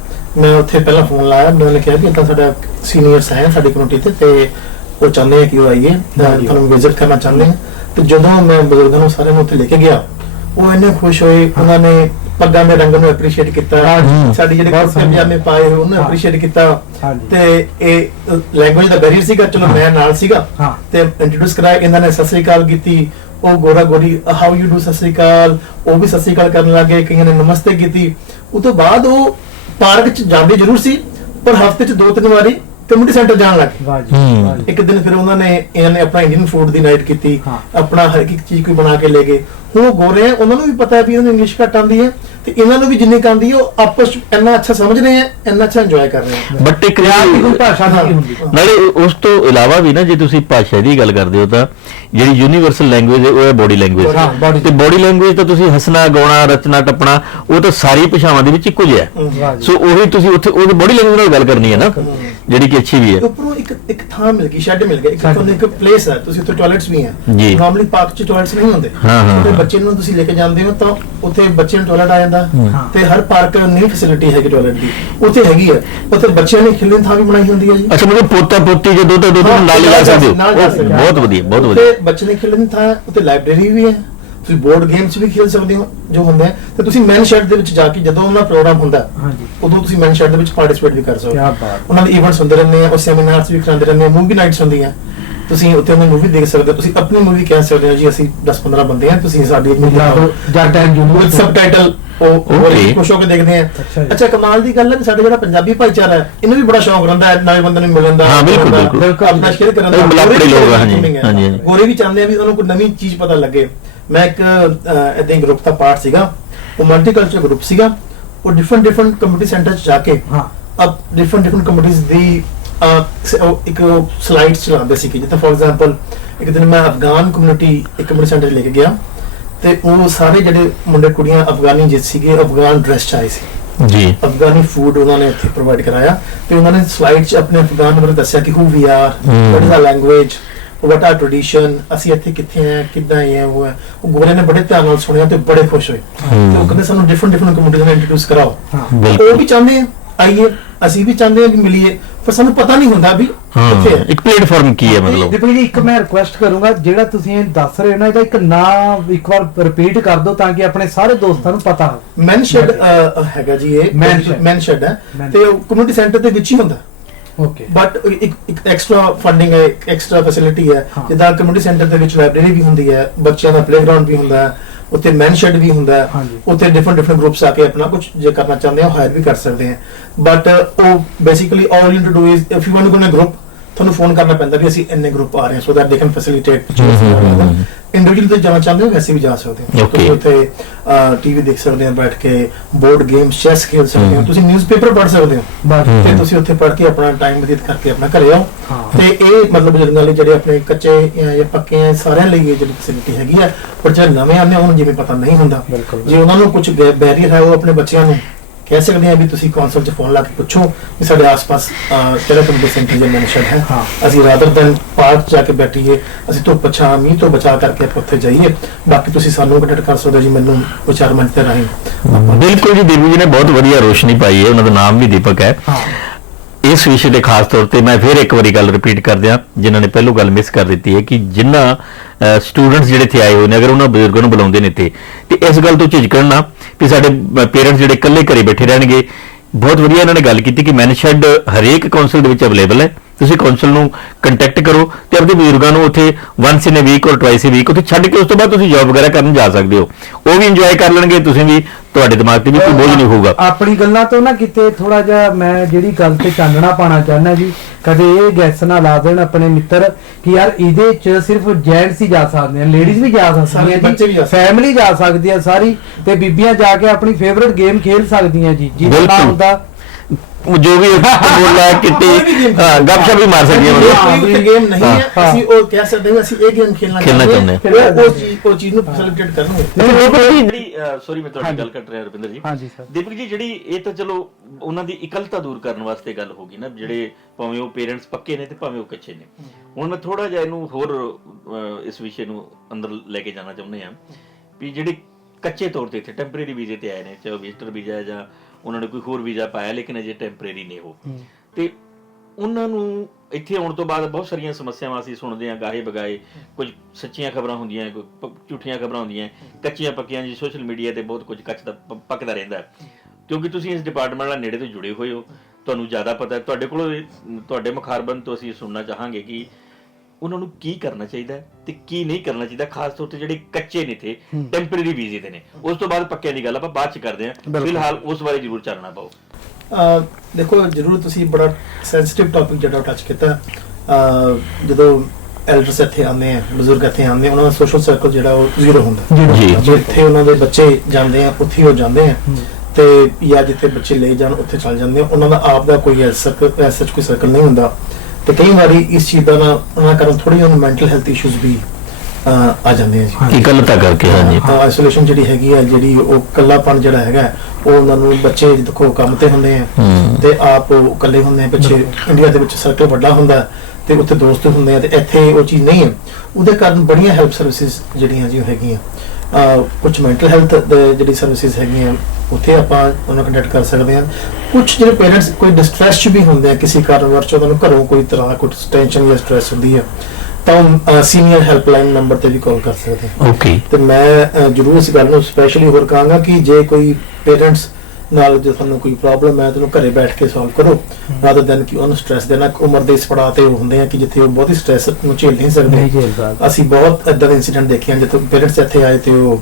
ਮੈਂ ਉੱਥੇ ਪਹਿਲਾਂ ਫੋਨ ਲਾਇਆ ਮੈਂ ਕਿਹਾ ਕਿ ਇਦਾਂ ਸਾਡਾ ਸੀਨੀਅਰਸ ਹੈ ਸਾਡੀ ਕਮਿਊਨਿਟੀ ਤੇ ਤੇ ਉਹ ਚਾਹੁੰਦੇ ਆ ਕਿ ਉਹ ਆਈਏ। ਤੁਹਾਨੂੰ ਵਿਜ਼ਿਟ ਕਰਨਾ ਚਾਹੁੰਦੇ ਆ। ਤੇ ਜਦੋਂ ਮੈਂ ਬਜ਼ੁਰਗਾਂ ਨੂੰ ਸਾਰਿਆਂ ਨੂੰ ਉੱਥੇ ਲੈ ਕੇ ਗਿਆ ਉਹ ਇੰਨੇ ਖੁਸ਼ ਹੋਏ ਉਹਨਾਂ ਨੇ ਪੱਗਾਂ ਦੇ ਰੰਗ ਨੂੰ ਐਪਰੀਸ਼ੀਏਟ ਕੀਤਾ। ਸਾਡੀ ਜਿਹੜੇ ਪਜਾਮੇ ਪਾਏ ਹੋਏ ਉਹਨੂੰ। ਐਪਰੀਸ਼ੀਏਟ ਕੀਤਾ। ਤੇ ਇਹ ਲੈਂਗੁਏਜ ਦਾ ਬੈਰੀਅਰ ਸੀਗਾ। ਚਲੋ ਮੈਂ ਨਾਲ ਸੀਗਾ। ਤੇ ਇੰਟਰੋਡਿਊਸ ਕਰਾਇਆ। ਇਹਨਾਂ ਨੇ ਸਤਿ ਸ੍ਰੀ ਅਕਾਲ ਕੀਤੀ। ਉਹ ਗੋਰਾ ਗੋਰੀ how you do Sat Sri ਅਕਾਲ। ਉਹ ਵੀ ਸਤਿ ਸ੍ਰੀ ਅਕਾਲ ਕਰਨ ਲੱਗੇ ਕਈਆਂ ਨੇ ਨਮਸਤੇ ਕੀਤੀ। ਉਹ ਤੋਂ ਬਾਅਦ ਉਹ ਪਾਰਕ ਚ ਜਾਂਦੇ ਜ਼ਰੂਰ ਸੀ। ਪਰ ਹਫ਼ਤੇ ਚ ਦੋ ਤਿੰਨ ਵਾਰੀ ਕਮਿਊਨਿਟੀ ਸੈਂਟਰ ਜਾਣ ਲੱਗੇ ਵਾਹ ਜੀ। ਵਾਹ ਜੀ। ਇੱਕ ਦਿਨ ਫਿਰ ਉਹਨਾਂ ਨੇ ਇਹਨਾਂ ਨੇ ਆਪਣਾ ਇੰਡੀਅਨ ਫੂਡ ਦੀ ਨਾਈਟ ਕੀਤੀ। ਆਪਣਾ ਹਰ ਇੱਕ ਚੀਜ਼ ਕੋਈ ਬਣਾ ਕੇ ਲੈ ਗਏ ਹੁਣ ਉਹ ਗੋਰੇ ਆ ਉਹਨਾਂ ਨੂੰ ਵੀ ਪਤਾ ਹੈ ਵੀ ਇਹਨਾਂ ਨੂੰ ਇੰਗਲਿਸ਼ ਘੱਟ ਆਉਂਦੀ ਹੈ ਤੇ ਇਹਨਾਂ ਨੂੰ ਵੀ ਜਿੰਨੀ ਕੁ ਆਉਂਦੀ ਹੈ ਉਹ ਆਪਸ ਚ ਇੰਨਾ ਅੱਛਾ ਸਮਝ ਰਹੇ ਆ ਇੰਨਾ ਅੱਛਾ ਇੰਜੋਏ ਕਰ ਰਹੇ ਆ। ਬਟ ਇੱਕ ਕੋਈ ਜਿਹੜੀ- ਭਾਸ਼ਾ ਨਹੀਂ ਹੁੰਦੀ ਨਾਲੇ ਉਸ ਤੋਂ ਇਲਾਵਾ ਵੀ ਨਾ ਜੇ ਤੁਸੀਂ ਭਾਸ਼ਾ ਦੀ ਗੱਲ ਕਰਦੇ ਹੋ ਤਾਂ ਜਿਹੜੀ ਯੂਨੀਵਰਸਲ ਲੈਂਗੁਏਜ ਹੈ ਉਹ ਹੈ ਬੋਡੀ ਲੈਂਗੁਏਜ ਤੇ ਬੋਡੀ ਲੈਂਗੁਏਜ ਤਾਂ ਤੁਸੀਂ ਹੱਸਣਾ ਗਾਉਣਾ ਰਚਨਾ ਟੱਪਣਾ ਉਹ ਤਾਂ ਸਾਰੀ ਭਾਸ਼ਾਵਾਂ ਦੇ ਵਿੱਚ ਇੱਕੋ ਜਿਹਾ ਹੈ। ਸੋ ਉਹੀ ਤੁਸੀਂ ਉੱਥੇ ਉਹਦੀ ਬੋਡੀ ਲੈਂਗੁਏਜ ਨਾਲ ਗੱਲ ਕਰਨੀ ਹੈ ਨਾ ਜਿਹੜੀ ਕਿ ਅੱਛੀ ਵੀ ਹੈ। ਤੇ ਉੱਪਰੋਂ ਇੱਕ ਇੱਕ ਥਾਂ ਮਿਲ ਗਈ ਸ਼ੈੱਡ ਮਿਲ ਗਿਆ ਇੱਕ। ਤੁਹਾਨੂੰ ਇੱਕ ਪਲੇਸ ਹੈ ਤੁਸੀਂ ਉੱਥੇ ਟਾਇਲਟਸ ਵੀ ਹੈ। ਨਾਰਮਲੀ ਪਾਰਕ 'ਚ ਟਾਇਲਟਸ ਨਹੀਂ ਹੁੰਦੇ। ਹਾਂ, ਹਾਂ, ਛੋਟੇ ਹਾਂ। ਬੱਚੇ ਨੂੰ ਤੁਸੀਂ ਲੈ ਕੇ ਜਾਂਦੇ ਹੋ ਤਾਂ ਉੱਥੇ ਬੱਚੇ ਨੂੰ ਟਾਇਲਟ ਆ ਜਾਂਦਾ। ਹਾਂ। ਤੇ ਹਰ ਪਾਰਕ ਨਹੀਂ ਫੈਸਿਲਿਟੀ ਹੈਗੀ ਟਾਇਲਟ ਦੀ। ਉੱਥੇ ਹੈਗੀ ਹੈ। ਉੱਥੇ ਬੱਚਿਆਂ ਨੇ ਖੇਲਣ ਦੀ ਥਾਂ ਵੀ ਬਣਾਈ ਹੁੰਦੀ ਹੈ ਜੀ। ਅੱਛਾ ਮਤਲਬ ਪੋਤਾ ਪੋਤੀ ਜੇ ਦੁੱਧ ਦੁੱਧ ਨਾਲ ਜਾ ਸਕਦੇ। ਹੋ। ਬਹੁਤ ਵਧੀਆ ਬਹੁਤ ਵਧੀਆ। ਬੱਚੇ ਨੇ ਖੇਲਣ ਦੀ ਥਾਂ ਉੱਥੇ ਲਾਇਬ੍ਰੇਰੀ ਵੀ ਹੈ। ਤੁਸੀਂ ਬੋਰਡ ਗੇਮਸ ਵੀ ਖੇਲ ਸਕਦੇ ਹੋ ਜੋ ਹੁੰਦਾ ਹੈ। ਤੇ ਤੁਸੀਂ ਮੈਨ ਸ਼ੈਡ ਦੇ ਵਿੱਚ ਜਾ ਕੇ ਜਦੋਂ ਉਹਨਾਂ ਪ੍ਰੋਗਰਾਮ ਹੁੰਦਾ ਹੈ, ਹਾਂਜੀ। ਉਦੋਂ ਤੁਸੀਂ ਮੈਨ ਸ਼ੈਡ ਦੇ ਵਿੱਚ ਪਾਰਟਿਸਿਪੇਟ ਵੀ ਕਰ ਸਕਦੇ ਕੀ ਹੋ ਬਾਤ ਉਹਨਾਂ ਦੇ ਇਵੈਂਟਸ ਹੁੰਦੇ ਰਹਿੰਦੇ ਆ ਉਹ ਸੈਮੀਨਾਰਸ ਵੀ ਕਰਾਉਂਦੇ ਰਹਿੰਦੇ ਆ ਮੂਵੀ ਨਾਈਟਸ ਹੁੰਦੀਆਂ। ਤੁਸੀਂ ਉੱਥੇ ਉਹਨਾਂ ਮੂਵੀ ਦੇਖ ਸਕਦੇ ਹੋ। ਤੁਸੀਂ ਆਪਣੀ ਮੂਵੀ ਕਹਿ ਸਕਦੇ ਹੋ ਜੀ ਅਸੀਂ 10-15 ਬੰਦੇ ਆ ਤੁਸੀਂ ਸਾਡੀ ਮੂਵੀ ਜਾਂ ਜਾਂ ਟਾਈਮ ਜੂਨ ਸਬਟਾਈਟਲ ਉਹ Okay. ਉਹ ਖੁਸ਼ ਹੋ ਕੇ ਦੇਖਦੇ ਆ ਅੱਛਾ ਜੀ। ਅੱਛਾ ਕਮਾਲ ਦੀ ਗੱਲ ਹੈ ਕਿ ਸਾਡੇ ਜਿਹੜਾ ਪੰਜਾਬੀ ਭਾਈਚਾਰਾ ਹੈ ਇਹਨੂੰ ਵੀ ਬੜਾ ਸ਼ੌਂਕ ਰਹਿੰਦਾ ਹੈ ਨਵੇਂ ਬੰਦੇ ਨੂੰ ਮਿਲਣ ਦਾ ਹਾਂ, ਬਿਲਕੁਲ, ਕਰਨ ਦਾ, ਬਿਲਕੁਲ। ਆਪਣਾ ਸ਼ੇਅਰ ਕਰਨ ਦਾ ਇਹ ਮਿਲਾਪੜੀ ਗੋਰੇ ਵੀ ਲੋਕ ਆ, ਹਾਂਜੀ, ਆ। ਹਾਂਜੀ, ਹਾਂਜੀ। ਗੋਰੇ ਵੀ ਚਾਹੁੰਦੇ ਆ ਵੀ ਉਹਨਾਂ ਨੂੰ ਕੋਈ ਨਵੀਂ ਚੀਜ਼ ਪਤਾ ਲੱਗੇ ਮੈਂ ਇੱਕ ਇਦਾਂ ਗਰੁੱਪ ਦਾ ਪਾਰਟ ਸੀਗਾ ਉਹ ਮਲਟੀਕਲਚਰ ਗਰੁੱਪ ਸੀਗਾ ਉਹ ਡਿਫਰੈਂਟ ਡਿਫਰੈਂਟ ਕਮਿਊਨਿਟੀ ਸੈਂਟਰ ਚ ਜਾ ਕੇ ਹਾਂ ਅਬ ਡਿਫਰੈਂਟ ਡਿਫਰੈਂਟ ਕਮਿਊਨਿਟੀਜ਼ ਦੀ ਅਹ, ਸ- ਉਹ ਇੱਕ ਸਲਾਈਡਸ ਚਲਾਉਂਦੇ ਸੀ ਕਿ ਜਿੱਦਾਂ ਫੋਰ ਐਗਜ਼ਾਮਪਲ ਇੱਕ ਦਿਨ ਮੈਂ ਅਫਗਾਨ ਕਮਿਊਨਿਟੀ ਇੱਕ ਕਮਿਊਨਿਟੀ ਸੈਂਟਰ ਲੈ ਕੇ ਗਿਆ ਤੇ ਉਹ ਸਾਰੇ ਜਿਹੜੇ ਮੁੰਡੇ ਕੁੜੀਆਂ ਅਫਗਾਨੀ ਜਿੱਤ ਸੀਗੇ ਅਫਗਾਨ ਡਰੈਸ ਚ ਆਏ ਸੀ। ਜੀ। ਅਫਗਾਨੀ ਫੂਡ ਉਹਨਾਂ ਨੇ ਉੱਥੇ ਪ੍ਰੋਵਾਈਡ ਕਰਾਇਆ ਤੇ ਉਹਨਾਂ ਨੇ ਸਲਾਈਡ 'ਚ ਆਪਣੇ ਅਫਗਾਨ ਬਾਰੇ ਦੱਸਿਆ ਕਿ who. We are. What is a language what are tradition ਅਸੀਂ ਇੱਥੇ ਕਿੱਥੇ ਆ ਕਿੱਦਾਂ ਇਹ ਹੈ ਉਹ ਉਹ ਗੋਰੇ ਨੇ ਬੜੇ ਧਿਆਨ ਨਾਲ ਸੁਣਿਆ ਤੇ ਬੜੇ ਖੁਸ਼ ਹੋਏ। ਤੇ ਉਹ ਕਹਿੰਦੇ ਸਾਨੂੰ ਡਿਫਰੈਂਟ ਡਿਫਰੈਂਟ ਕਮਿਊਨਿਟੀਜ਼ ਨਾਲ ਇੰਟਰੋਡਿਊਸ ਕਰਾਓ। ਉਹ ਵੀ ਚਾਹੁੰਦੇ ਆ ਆਈਏ। ਅਸੀਂ ਵੀ ਚਾਹੁੰਦੇ ਆ ਵੀ ਮਿਲੀਏ ਪਰ ਸਾਨੂੰ ਪਤਾ ਨਹੀਂ ਹੁੰਦਾ ਵੀ ਹਾਂ ਕਿੱਥੇ ਹੈ। ਇੱਕ ਪਲੇਟਫਾਰਮ ਕੀ ਹੈ ਮਤਲਬ? ਦੀਪਕ ਜੀ ਇੱਕ ਮੈਂ ਰਿਕੁਐਸਟ ਕਰੂੰਗਾ ਜਿਹੜਾ ਤੁਸੀਂ ਇਹ ਦੱਸ ਰਹੇ ਹੋ ਨਾ ਇਹਦਾ ਇੱਕ ਨਾਮ ਇੱਕ ਵਾਰ ਰਿਪੀਟ ਕਰ ਦਿਓ ਤਾਂ ਕਿ ਆਪਣੇ ਸਾਰੇ ਦੋਸਤਾਂ ਨੂੰ ਪਤਾ ਹੋਵੇ। ਮੈਨ ਸ਼ੈਡ ਹੈਗਾ ਜੀ ਇਹ। Shed। ਮੈਨ ਸ਼ੈਡ ਹੈ। Men ਤੇ ਕਮਿਊਨਿਟੀ ਸੈਂਟਰ ਦੇ ਵਿੱਚ ਹੀ ਹੁੰਦਾ। ਓਕੇ ਬਟ ਇੱਕ ਇੱਕ ਐਕਸਟਰਾ ਫੰਡਿੰਗ ਹੈ ਐਕਸਟਰਾ ਫੈਸਿਲਿਟੀ ਹੈ। ਹਾਂ। ਜਿੱਦਾਂ ਕਮਿਊਨਿਟੀ ਸੈਂਟਰ ਦੇ ਵਿੱਚ ਲਾਇਬ੍ਰੇਰੀ ਵੀ ਹੁੰਦੀ ਹੈ ਬੱਚਿਆਂ ਦਾ ਪਲੇਗਰਾਉਂਡ ਵੀ ਹੁੰਦਾ ਹੈ। ਉੱਥੇ ਮੈਨ ਸ਼ੈਡ ਵੀ ਹੁੰਦਾ ਹੈ। ਉੱਥੇ ਡਿਫਰੈਂਟ ਡਿਫਰੈਂਟ ਗਰੁੱਪਸ ਆ ਕੇ ਆਪਣਾ ਕੁਝ ਜੇ ਕਰਨਾ ਚਾਹੁੰਦੇ ਹੋ ਹਾਇਰ ਵੀ ਕਰ ਸਕਦੇ ਹੈ ਬਟ ਉਹ basically all you to do is if you want to go in group ਤੁਹਾਨੂੰ ਫੋਨ ਕਰਨਾ ਪੈਂਦਾ ਵੀ ਅਸੀਂ ਇੰਨੇ ਗਰੁੱਪ ਆ ਰਹੇ ਹਾਂ so that they can facilitate individual ਤੇ ਜਾਣਾ ਚਾਹੁੰਦੇ ਹੋ ਵੈਸੇ ਵੀ ਜਾ ਸਕਦੇ ਹੋ. ਤੁਸੀਂ ਉੱਥੇ ਟੀਵੀ ਦੇਖ ਸਕਦੇ ਹੋ ਬੈਠ ਕੇ ਬੋਰਡ ਗੇਮਸ ਚੈਸ ਖੇਡ ਸਕਦੇ ਹੋ। ਤੁਸੀਂ ਨਿਊਜ਼ਪੇਪਰ ਪੜ੍ਹ ਸਕਦੇ ਹੋ। ਤੇ ਤੁਸੀਂ ਉੱਥੇ ਪੜ੍ਹ ਕੇ ਆਪਣਾ ਟਾਈਮ ਬਤੀਤ ਕਰਕੇ ਆਪਣਾ ਘਰੇ ਆਓ। ਤੇ ਇਹ ਮਤਲਬ ਬਜ਼ੁਰਗਾਂ ਲਈ ਜਿਹੜੇ ਆਪਣੇ ਕੱਚੇ ਜਾਂ ਪੱਕੇ ਆ ਸਾਰਿਆਂ ਲਈ ਇਹ ਜਿਹੜੀ ਫੈਸਿਲਿਟੀ ਹੈਗੀ ਆ ਪਰ ਜਿਹੜੇ ਨਵੇਂ ਆਨੇ ਉਹਨਾਂ ਜਿਵੇਂ ਪਤਾ ਨਹੀਂ ਹੁੰਦਾ। ਜੇ ਉਹਨਾਂ ਨੂੰ ਕੁਝ ਬੈਰੀਅਰ ਹੈ ਉਹ ਆਪਣੇ ਬੱਚਿਆਂ ਨੂੰ ਕਹਿ ਸਕਦੇ ਆ ਵੀ ਤੁਸੀਂ ਕੌਂਸਲ 'ਚ ਫੋਨ ਲਾ ਕੇ ਪੁੱਛੋ ਕਿ ਸਾਡੇ ਆਸ-ਪਾਸ ਅਹ, ਕਿਹੜਾ ਕੰਪਿਊਟਰ ਸੈਂਟਰ ਜਾਂ ਮੈਨੇਜਰ ਹੈ ਹਾਂ। ਅਸੀਂ ਰਾਦਰ ਦਨ ਪਾਰਕ ਜਾ ਕੇ ਬੈਠੀਏ ਅਸੀਂ ਤੋਂ ਪਛਾ ਮੀਂਹ ਤੋਂ ਬਚਾ ਕਰਕੇ ਆਪਾਂ ਉੱਥੇ ਜਾਈਏ। ਬਾਕੀ ਤੁਸੀਂ ਸਾਨੂੰ ਕੰਟੈਕਟ ਕਰ ਸਕਦੇ ਹੋ ਜੀ ਮੈਨੂੰ ਵਿਚਾਰ ਮੰਚ ਤੇ ਰਾਹੀਂ। ਬਿਲਕੁਲ ਜੀ ਦੇਵੂ ਜੀ ਨੇ ਬਹੁਤ ਵਧੀਆ ਰੋਸ਼ਨੀ ਪਾਈ ਹੈ ਉਹਨਾਂ ਦਾ ਨਾਮ ਵੀ ਦੀਪਕ ਹੈ। ਇਸ ਵਿਸ਼ੇ ਤੇ ਖਾਸ ਤੌਰ ਤੇ ਮੈਂ ਫਿਰ ਇੱਕ ਵਾਰੀ ਗੱਲ ਰਿਪੀਟ ਕਰ ਦਿਆਂ ਜਿਨ੍ਹਾਂ ਨੇ ਪਹਿਲੋਂ ਗੱਲ ਮਿਸ ਕਰ ਦਿੱਤੀ ਹੈ ਕਿ ਜਿਨ੍ਹਾਂ ਸਟੂਡੈਂਟਸ ਜਿਹੜੇ ਇੱਥੇ ਆਏ ਹੋਏ ਨੇ ਅਗਰ ਉਹਨਾਂ ਬਜ਼ੁਰਗਾਂ ਨੂੰ ਬੁਲਾਉਂਦੇ ਨੇ ਤੇ ਇਸ ਗੱਲ ਤੋਂ ਝਿਜਕਣ ਨਾ ਕਿ ਸਾਡੇ ਪੇਰੈਂਟਸ ਜਿਹੜੇ ਇਕੱਲੇ ਘਰੇ ਬੈਠੇ ਰਹਿਣਗੇ। ਬਹੁਤ ਵਧੀਆ ਇਹਨਾਂ ਨੇ ਗੱਲ ਕੀਤੀ ਕਿ ਮੈਨੇਜਡ ਹਰੇਕ ਕਾਉਂਸਲ ਦੇ ਵਿੱਚ ਅਵੇਲੇਬਲ ਹੈ। ਤੁਸੀਂ ਕਾਉਂਸਲ ਨੂੰ ਕੰਟੈਕਟ ਕਰੋ ਤੇ ਆਪਣੇ ਬਜ਼ੁਰਗਾਂ ਨੂੰ ਉੱਥੇ once in a week or twice a week ਉੱਥੇ ਛੱਡ ਕੇ ਉਸ ਤੋਂ ਬਾਅਦ ਤੁਸੀਂ ਜੌਬ ਵਗੈਰਾ ਕਰਨ ਜਾ ਸਕਦੇ ਹੋ। ਉਹ ਵੀ ਇੰਜੋਏ ਕਰ ਲੈਣਗੇ, ਤੁਸੀਂ ਵੀ ਤੁਹਾਡੇ ਦਿਮਾਗ ਤੇ ਵੀ ਕੋਈ ਬੋਝ ਨਹੀਂ ਹੋਊਗਾ। ਆਪਣੀ ਗੱਲਾਂ ਤੋਂ ਨਾ ਕਿਤੇ ਥੋੜਾ ਜਿਹਾ ਮੈਂ ਜਿਹੜੀ ਗੱਲ ਤੇ ਚਾਨਣਾ ਪਾਣਾ ਚਾਹੁੰਦਾ ਜੀ ਕਦੇ ਇਹ ਗੈਸ ਨਾ ਲਾ ਦੇਣ ਆਪਣੇ ਮਿੱਤਰ ਕਿ ਯਾਰ ਇਹਦੇ ਚ ਸਿਰਫ ਜੈਂਟਸ ਹੀ ਜਾ ਸਕਦੇ ਆ ਲੇਡੀਜ਼ ਵੀ ਜਾ ਸਕਦੀਆਂ ਜਾ ਸਕਦੇ। ਫੈਮਿਲੀ ਜਾ ਸਕਦੀ ਆ ਸਾਰੀ ਤੇ ਬੀਬੀਆਂ ਜਾ ਕੇ ਆਪਣੀ ਫੇਵਰਿਟ ਗੇਮ ਖੇਡ ਸਕਦੀਆਂ ਜੀ ਜਿਹਦਾ ਨਾਮ ਬਿਲਕੁਲ। ਹੁੰਦਾ ਜੋ ਵੀ ਬੋਲਾ ਕਿਤੇ ਹਾਂ ਗੱਪਸ਼ਪ ਵੀ ਮਾਰ ਜੇ ਬੰਦੇ ਕੋਈ ਗੇਮ ਨਹੀਂ ਹੈ ਹਾਂ। ਅਸੀਂ ਉਹ ਕਹਿ ਸਕਦੇ ਹਾਂ ਅਸੀਂ ਇਹ ਗੇਮ ਖੇਲਣਾ ਚਾਹੁੰਦੇ ਹਾਂ। ਉਹ- ਚੀਜ਼ ਉਹ ਚੀਜ਼ ਨੂੰ ਫੈਸਿਲਿਟੇਟ ਕਰਨਗੇ। ਜਿਹੜੀ ਸੌਰੀ ਮੈਂ ਤੁਹਾਡੀ ਗੱਲ ਕੱਟ ਰਿਹਾ ਰਵਿੰਦਰ ਜੀ। ਹਾਂਜੀ ਸਰ ਦੀਪਕ ਜੀ ਜਿਹੜੀ ਇਹ ਤਾਂ ਚਲੋ ਉਹਨਾਂ ਦੀ ਇਕਲਤਾ ਦੂਰ ਕਰਨ ਵਾਸਤੇ ਗੱਲ ਹੋ ਗਈ ਨਾ ਜਿਹੜੇ ਭਾਵੇਂ ਉਹ ਪੇਰੈਂਟਸ ਪੱਕੇ ਨੇ ਤੇ ਭਾਵੇਂ ਉਹ ਕੱਚੇ ਨੇ। ਹੁਣ ਮੈਂ ਥੋੜਾ ਜਿਹਾ ਇਹਨੂੰ ਹੋਰ ਇਸ ਵਿਸ਼ੇ ਨੂੰ ਅੰਦਰ ਲੈ ਕੇ ਜਾਣਾ ਚਾਹੁੰਦੇ ਆ ਵੀ ਜਿਹੜੇ ਕੱਚੇ ਤੌਰ ਤੇ ਇੱਥੇ ਟੈਂਪਰੇਰੀ ਵੀਜ਼ੇ ਤੇ ਆਏ ਨੇ ਚਾਹੇ ਵਿਜ਼ਟਰ ਵੀਜ਼ਾ ਹੈ ਜਾਂ ਉਹਨਾਂ ਨੇ ਕੋਈ ਹੋਰ ਵੀਜ਼ਾ ਪਾਇਆ ਲੇਕਿਨ ਅਜੇ ਟੈਂਪਰੇਰੀ ਨੇ ਉਹ। ਤੇ ਉਹਨਾਂ ਨੂੰ ਇੱਥੇ ਆਉਣ ਤੋਂ ਬਾਅਦ ਬਹੁਤ ਸਾਰੀਆਂ ਸਮੱਸਿਆਵਾਂ ਅਸੀਂ ਸੁਣਦੇ ਹਾਂ ਗਾਹੇ ਬਗਾਏ ਕੁਝ ਸੱਚੀਆਂ ਖਬਰਾਂ ਹੁੰਦੀਆਂ ਕੋਈ ਝੂਠੀਆਂ ਖਬਰਾਂ ਹੁੰਦੀਆਂ ਕੱਚੀਆਂ ਪੱਕੀਆਂ ਜੀ ਸੋਸ਼ਲ ਮੀਡੀਆ ਤੇ ਬਹੁਤ ਕੁਝ ਕੱਚ ਦਾ ਪੱਕਦਾ ਰਹਿੰਦਾ। ਕਿਉਂਕਿ ਤੁਸੀਂ ਇਸ ਡਿਪਾਰਟਮੈਂਟ ਨਾਲ ਨੇੜੇ ਤੋਂ ਜੁੜੇ ਹੋਏ ਹੋ ਤੁਹਾਨੂੰ ਜ਼ਿਆਦਾ ਪਤਾ ਹੈ। ਤੁਹਾਡੇ ਕੋਲ ਤੁਹਾਡੇ ਮੁਖਾਰਬਨ ਤੋਂ ਅਸੀਂ ਸੁਣਨਾ ਚਾਹਾਂਗੇ ਕਿ ਉਹਨਾਂ ਨੂੰ ਕੀ ਕਰਨਾ ਚਾਹੀਦਾ ਹੈ ਤੇ ਕੀ ਨਹੀਂ ਕਰਨਾ ਚਾਹੀਦਾ ਖਾਸ ਤੌਰ ਤੇ ਜਿਹੜੇ ਕੱਚੇ ਨੇ ਤੇ ਟੈਂਪਰੇਰੀ ਵੀਜ਼ੇ ਦੇ ਨੇ। ਉਸ ਤੋਂ ਬਾਅਦ ਪੱਕਿਆਂ ਦੀ ਗੱਲ ਆਪਾਂ ਬਾਅਦ ਚ ਕਰਦੇ ਹਾਂ। ਫਿਲਹਾਲ ਉਸ ਬਾਰੇ ਜ਼ਰੂਰ ਚਾਨਣਾ ਪਾਓ। ਦੇਖੋ ਜਰੂਰ ਤੁਸੀਂ ਬੜਾ ਸੈਂਸਿਟਿਵ ਟੌਪਿਕ ਜਿਹੜਾ ਟੱਚ ਕੀਤਾ। ਜਦੋਂ ਐਲਡਰਸ ਇੱਥੇ ਆਉਂਦੇ ਆ ਬਜ਼ੁਰਗ ਇੱਥੇ ਆਉਂਦੇ ਉਹਨਾਂ ਦਾ ਸੋਸ਼ਲ ਸਰਕਲ ਜਿਹੜਾ ਉਹ ਜ਼ੀਰੋ ਹੁੰਦਾ। ਜੀ। ਜਿੱਥੇ ਉਹਨਾਂ ਦੇ ਬੱਚੇ ਜਾਂਦੇ ਆ ਉੱਥੇ ਹੀ ਉਹ ਜਾਂਦੇ ਆ। ਤੇ ਜਾਂ ਜਿੱਥੇ ਬੱਚੇ ਲੈ ਜਾਣ ਉੱਥੇ ਚੱਲ ਜਾਂਦੇ ਆ। ਉਹਨਾਂ ਦਾ ਆਪ ਦਾ ਕੋਈ ਐਸਾ ਕੋਈ ਸਰਕਲ ਨਹੀਂ ਹੁੰਦਾ। ਤੇ ਕਈ ਵਾਰੀ ਇਸ ਚੀਜ਼ ਦਾ ਨਾ ਉਹਨਾਂ ਕਾਰਨ ਥੋੜੀ ਜਿਹੀ ਮੈਂਟਲ ਹੈਲਥ ਇਸ਼ੂਜ਼ ਵੀ ਆ ਜਾਂਦੇ ਆ ਜੀ। ਇਕੱਲਤਾ ਕਰਕੇ ਹਾਂਜੀ। ਆਈਸੋਲੇਸ਼ਨ ਜਿਹੜੀ ਹੈਗੀ ਆ ਜਿਹੜੀ ਉਹ ਕੱਲਾਪਣ ਜਿਹੜਾ ਹੈਗਾ ਉਹ ਉਹਨਾਂ ਨੂੰ ਬੱਚੇ ਦੇਖੋ ਕੰਮ ਤੇ ਹੁੰਦੇ ਆ ਹੂੰ। ਤੇ ਆਪ ਉਹ ਇਕੱਲੇ ਹੁੰਦੇ ਆ ਪਿੱਛੇ ਇੰਡੀਆ ਦੇ ਵਿੱਚ ਸਰਕਲ ਵੱਡਾ ਹੁੰਦਾ ਹੈ ਤੇ ਉੱਥੇ ਦੋਸਤ ਹੁੰਦੇ ਆ ਤੇ ਇੱਥੇ ਉਹ ਚੀਜ਼ ਨਹੀਂ ਹੈ ਉਹਦੇ ਕਾਰਨ ਬੜੀਆਂ ਹੈਲਪ ਸਰਵਿਸਿਜ਼ ਜਿਹੜੀਆਂ ਜੀ ਹੈਗੀਆਂ। ਕੁਝ ਮੈਂਟਲ ਹੈਲਥ ਜਿਹੜੀ ਸਰਵਿਸਿਜ਼ ਹੈਗੀਆਂ ਉੱਥੇ ਆਪਾਂ ਉਹਨਾਂ ਕੰਟੈਕਟ ਕਰ ਸਕਦੇ ਹਾਂ। ਕੁਝ ਜਿਹੜੇ ਪੇਰੈਂਟਸ ਕੋਈ ਡਿਸਟ੍ਰੈਸ ਚ ਵੀ ਹੁੰਦੇ ਆ ਕਿਸੇ ਕਾਰਨਵਰ ਉਹਨਾਂ ਨੂੰ ਘਰੋਂ ਕੋਈ ਤਰ੍ਹਾਂ ਦਾ ਕੋਈ ਟੈਨਸ਼ਨ ਜਾਂ ਸਟ੍ਰੈਸ ਹੁੰਦੀ ਹੈ ਤਾਂ ਸੀਨੀਅਰ ਹੈਲਪਲਾਈਨ ਨੰਬਰ ਤੇ ਵੀ ਕਾਲ ਕਰ ਸਕਦੇ ਆ। ਓਕੇ ਤੇ ਮੈਂ ਜ਼ਰੂਰ ਇਸ ਗੱਲ ਨੂੰ ਸਪੈਸ਼ਲੀ ਹੋਰ ਕਹਾਂਗਾ ਕਿ ਜੇ ਕੋਈ ਪੇਰੈਂਟਸ ਨਾਲ ਜੇ ਤੁਹਾਨੂੰ ਕੋਈ ਪ੍ਰੋਬਲਮ ਹੈ ਤੁਹਾਨੂੰ ਘਰੇ ਬੈਠ ਕੇ ਸੋਲਵ ਕਰੋ। ਰਾਦਰ ਦੈਨ ਕਿ ਉਹਨੂੰ ਸਟ੍ਰੈਸ ਦੇਣਾ ਇੱਕ ਉਮਰ ਦੇ ਇਸ ਪੜਾਅ ਤੇ ਉਹ ਹੁੰਦੇ ਆ ਕਿ ਜਿੱਥੇ ਉਹ ਬਹੁਤੀ ਸਟ੍ਰੈਸ ਨੂੰ ਝੇਲ ਨਹੀਂ ਸਕਦੇ। ਅਸੀਂ ਬਹੁਤ ਇਦਾਂ ਦੇ ਇਨਸੀਡੈਂਟ ਦੇਖੇ ਹਨ ਜਿੱਥੇ ਪੇਰੈਂਟਸ ਇੱਥੇ ਆਏ ਤੇ ਉਹ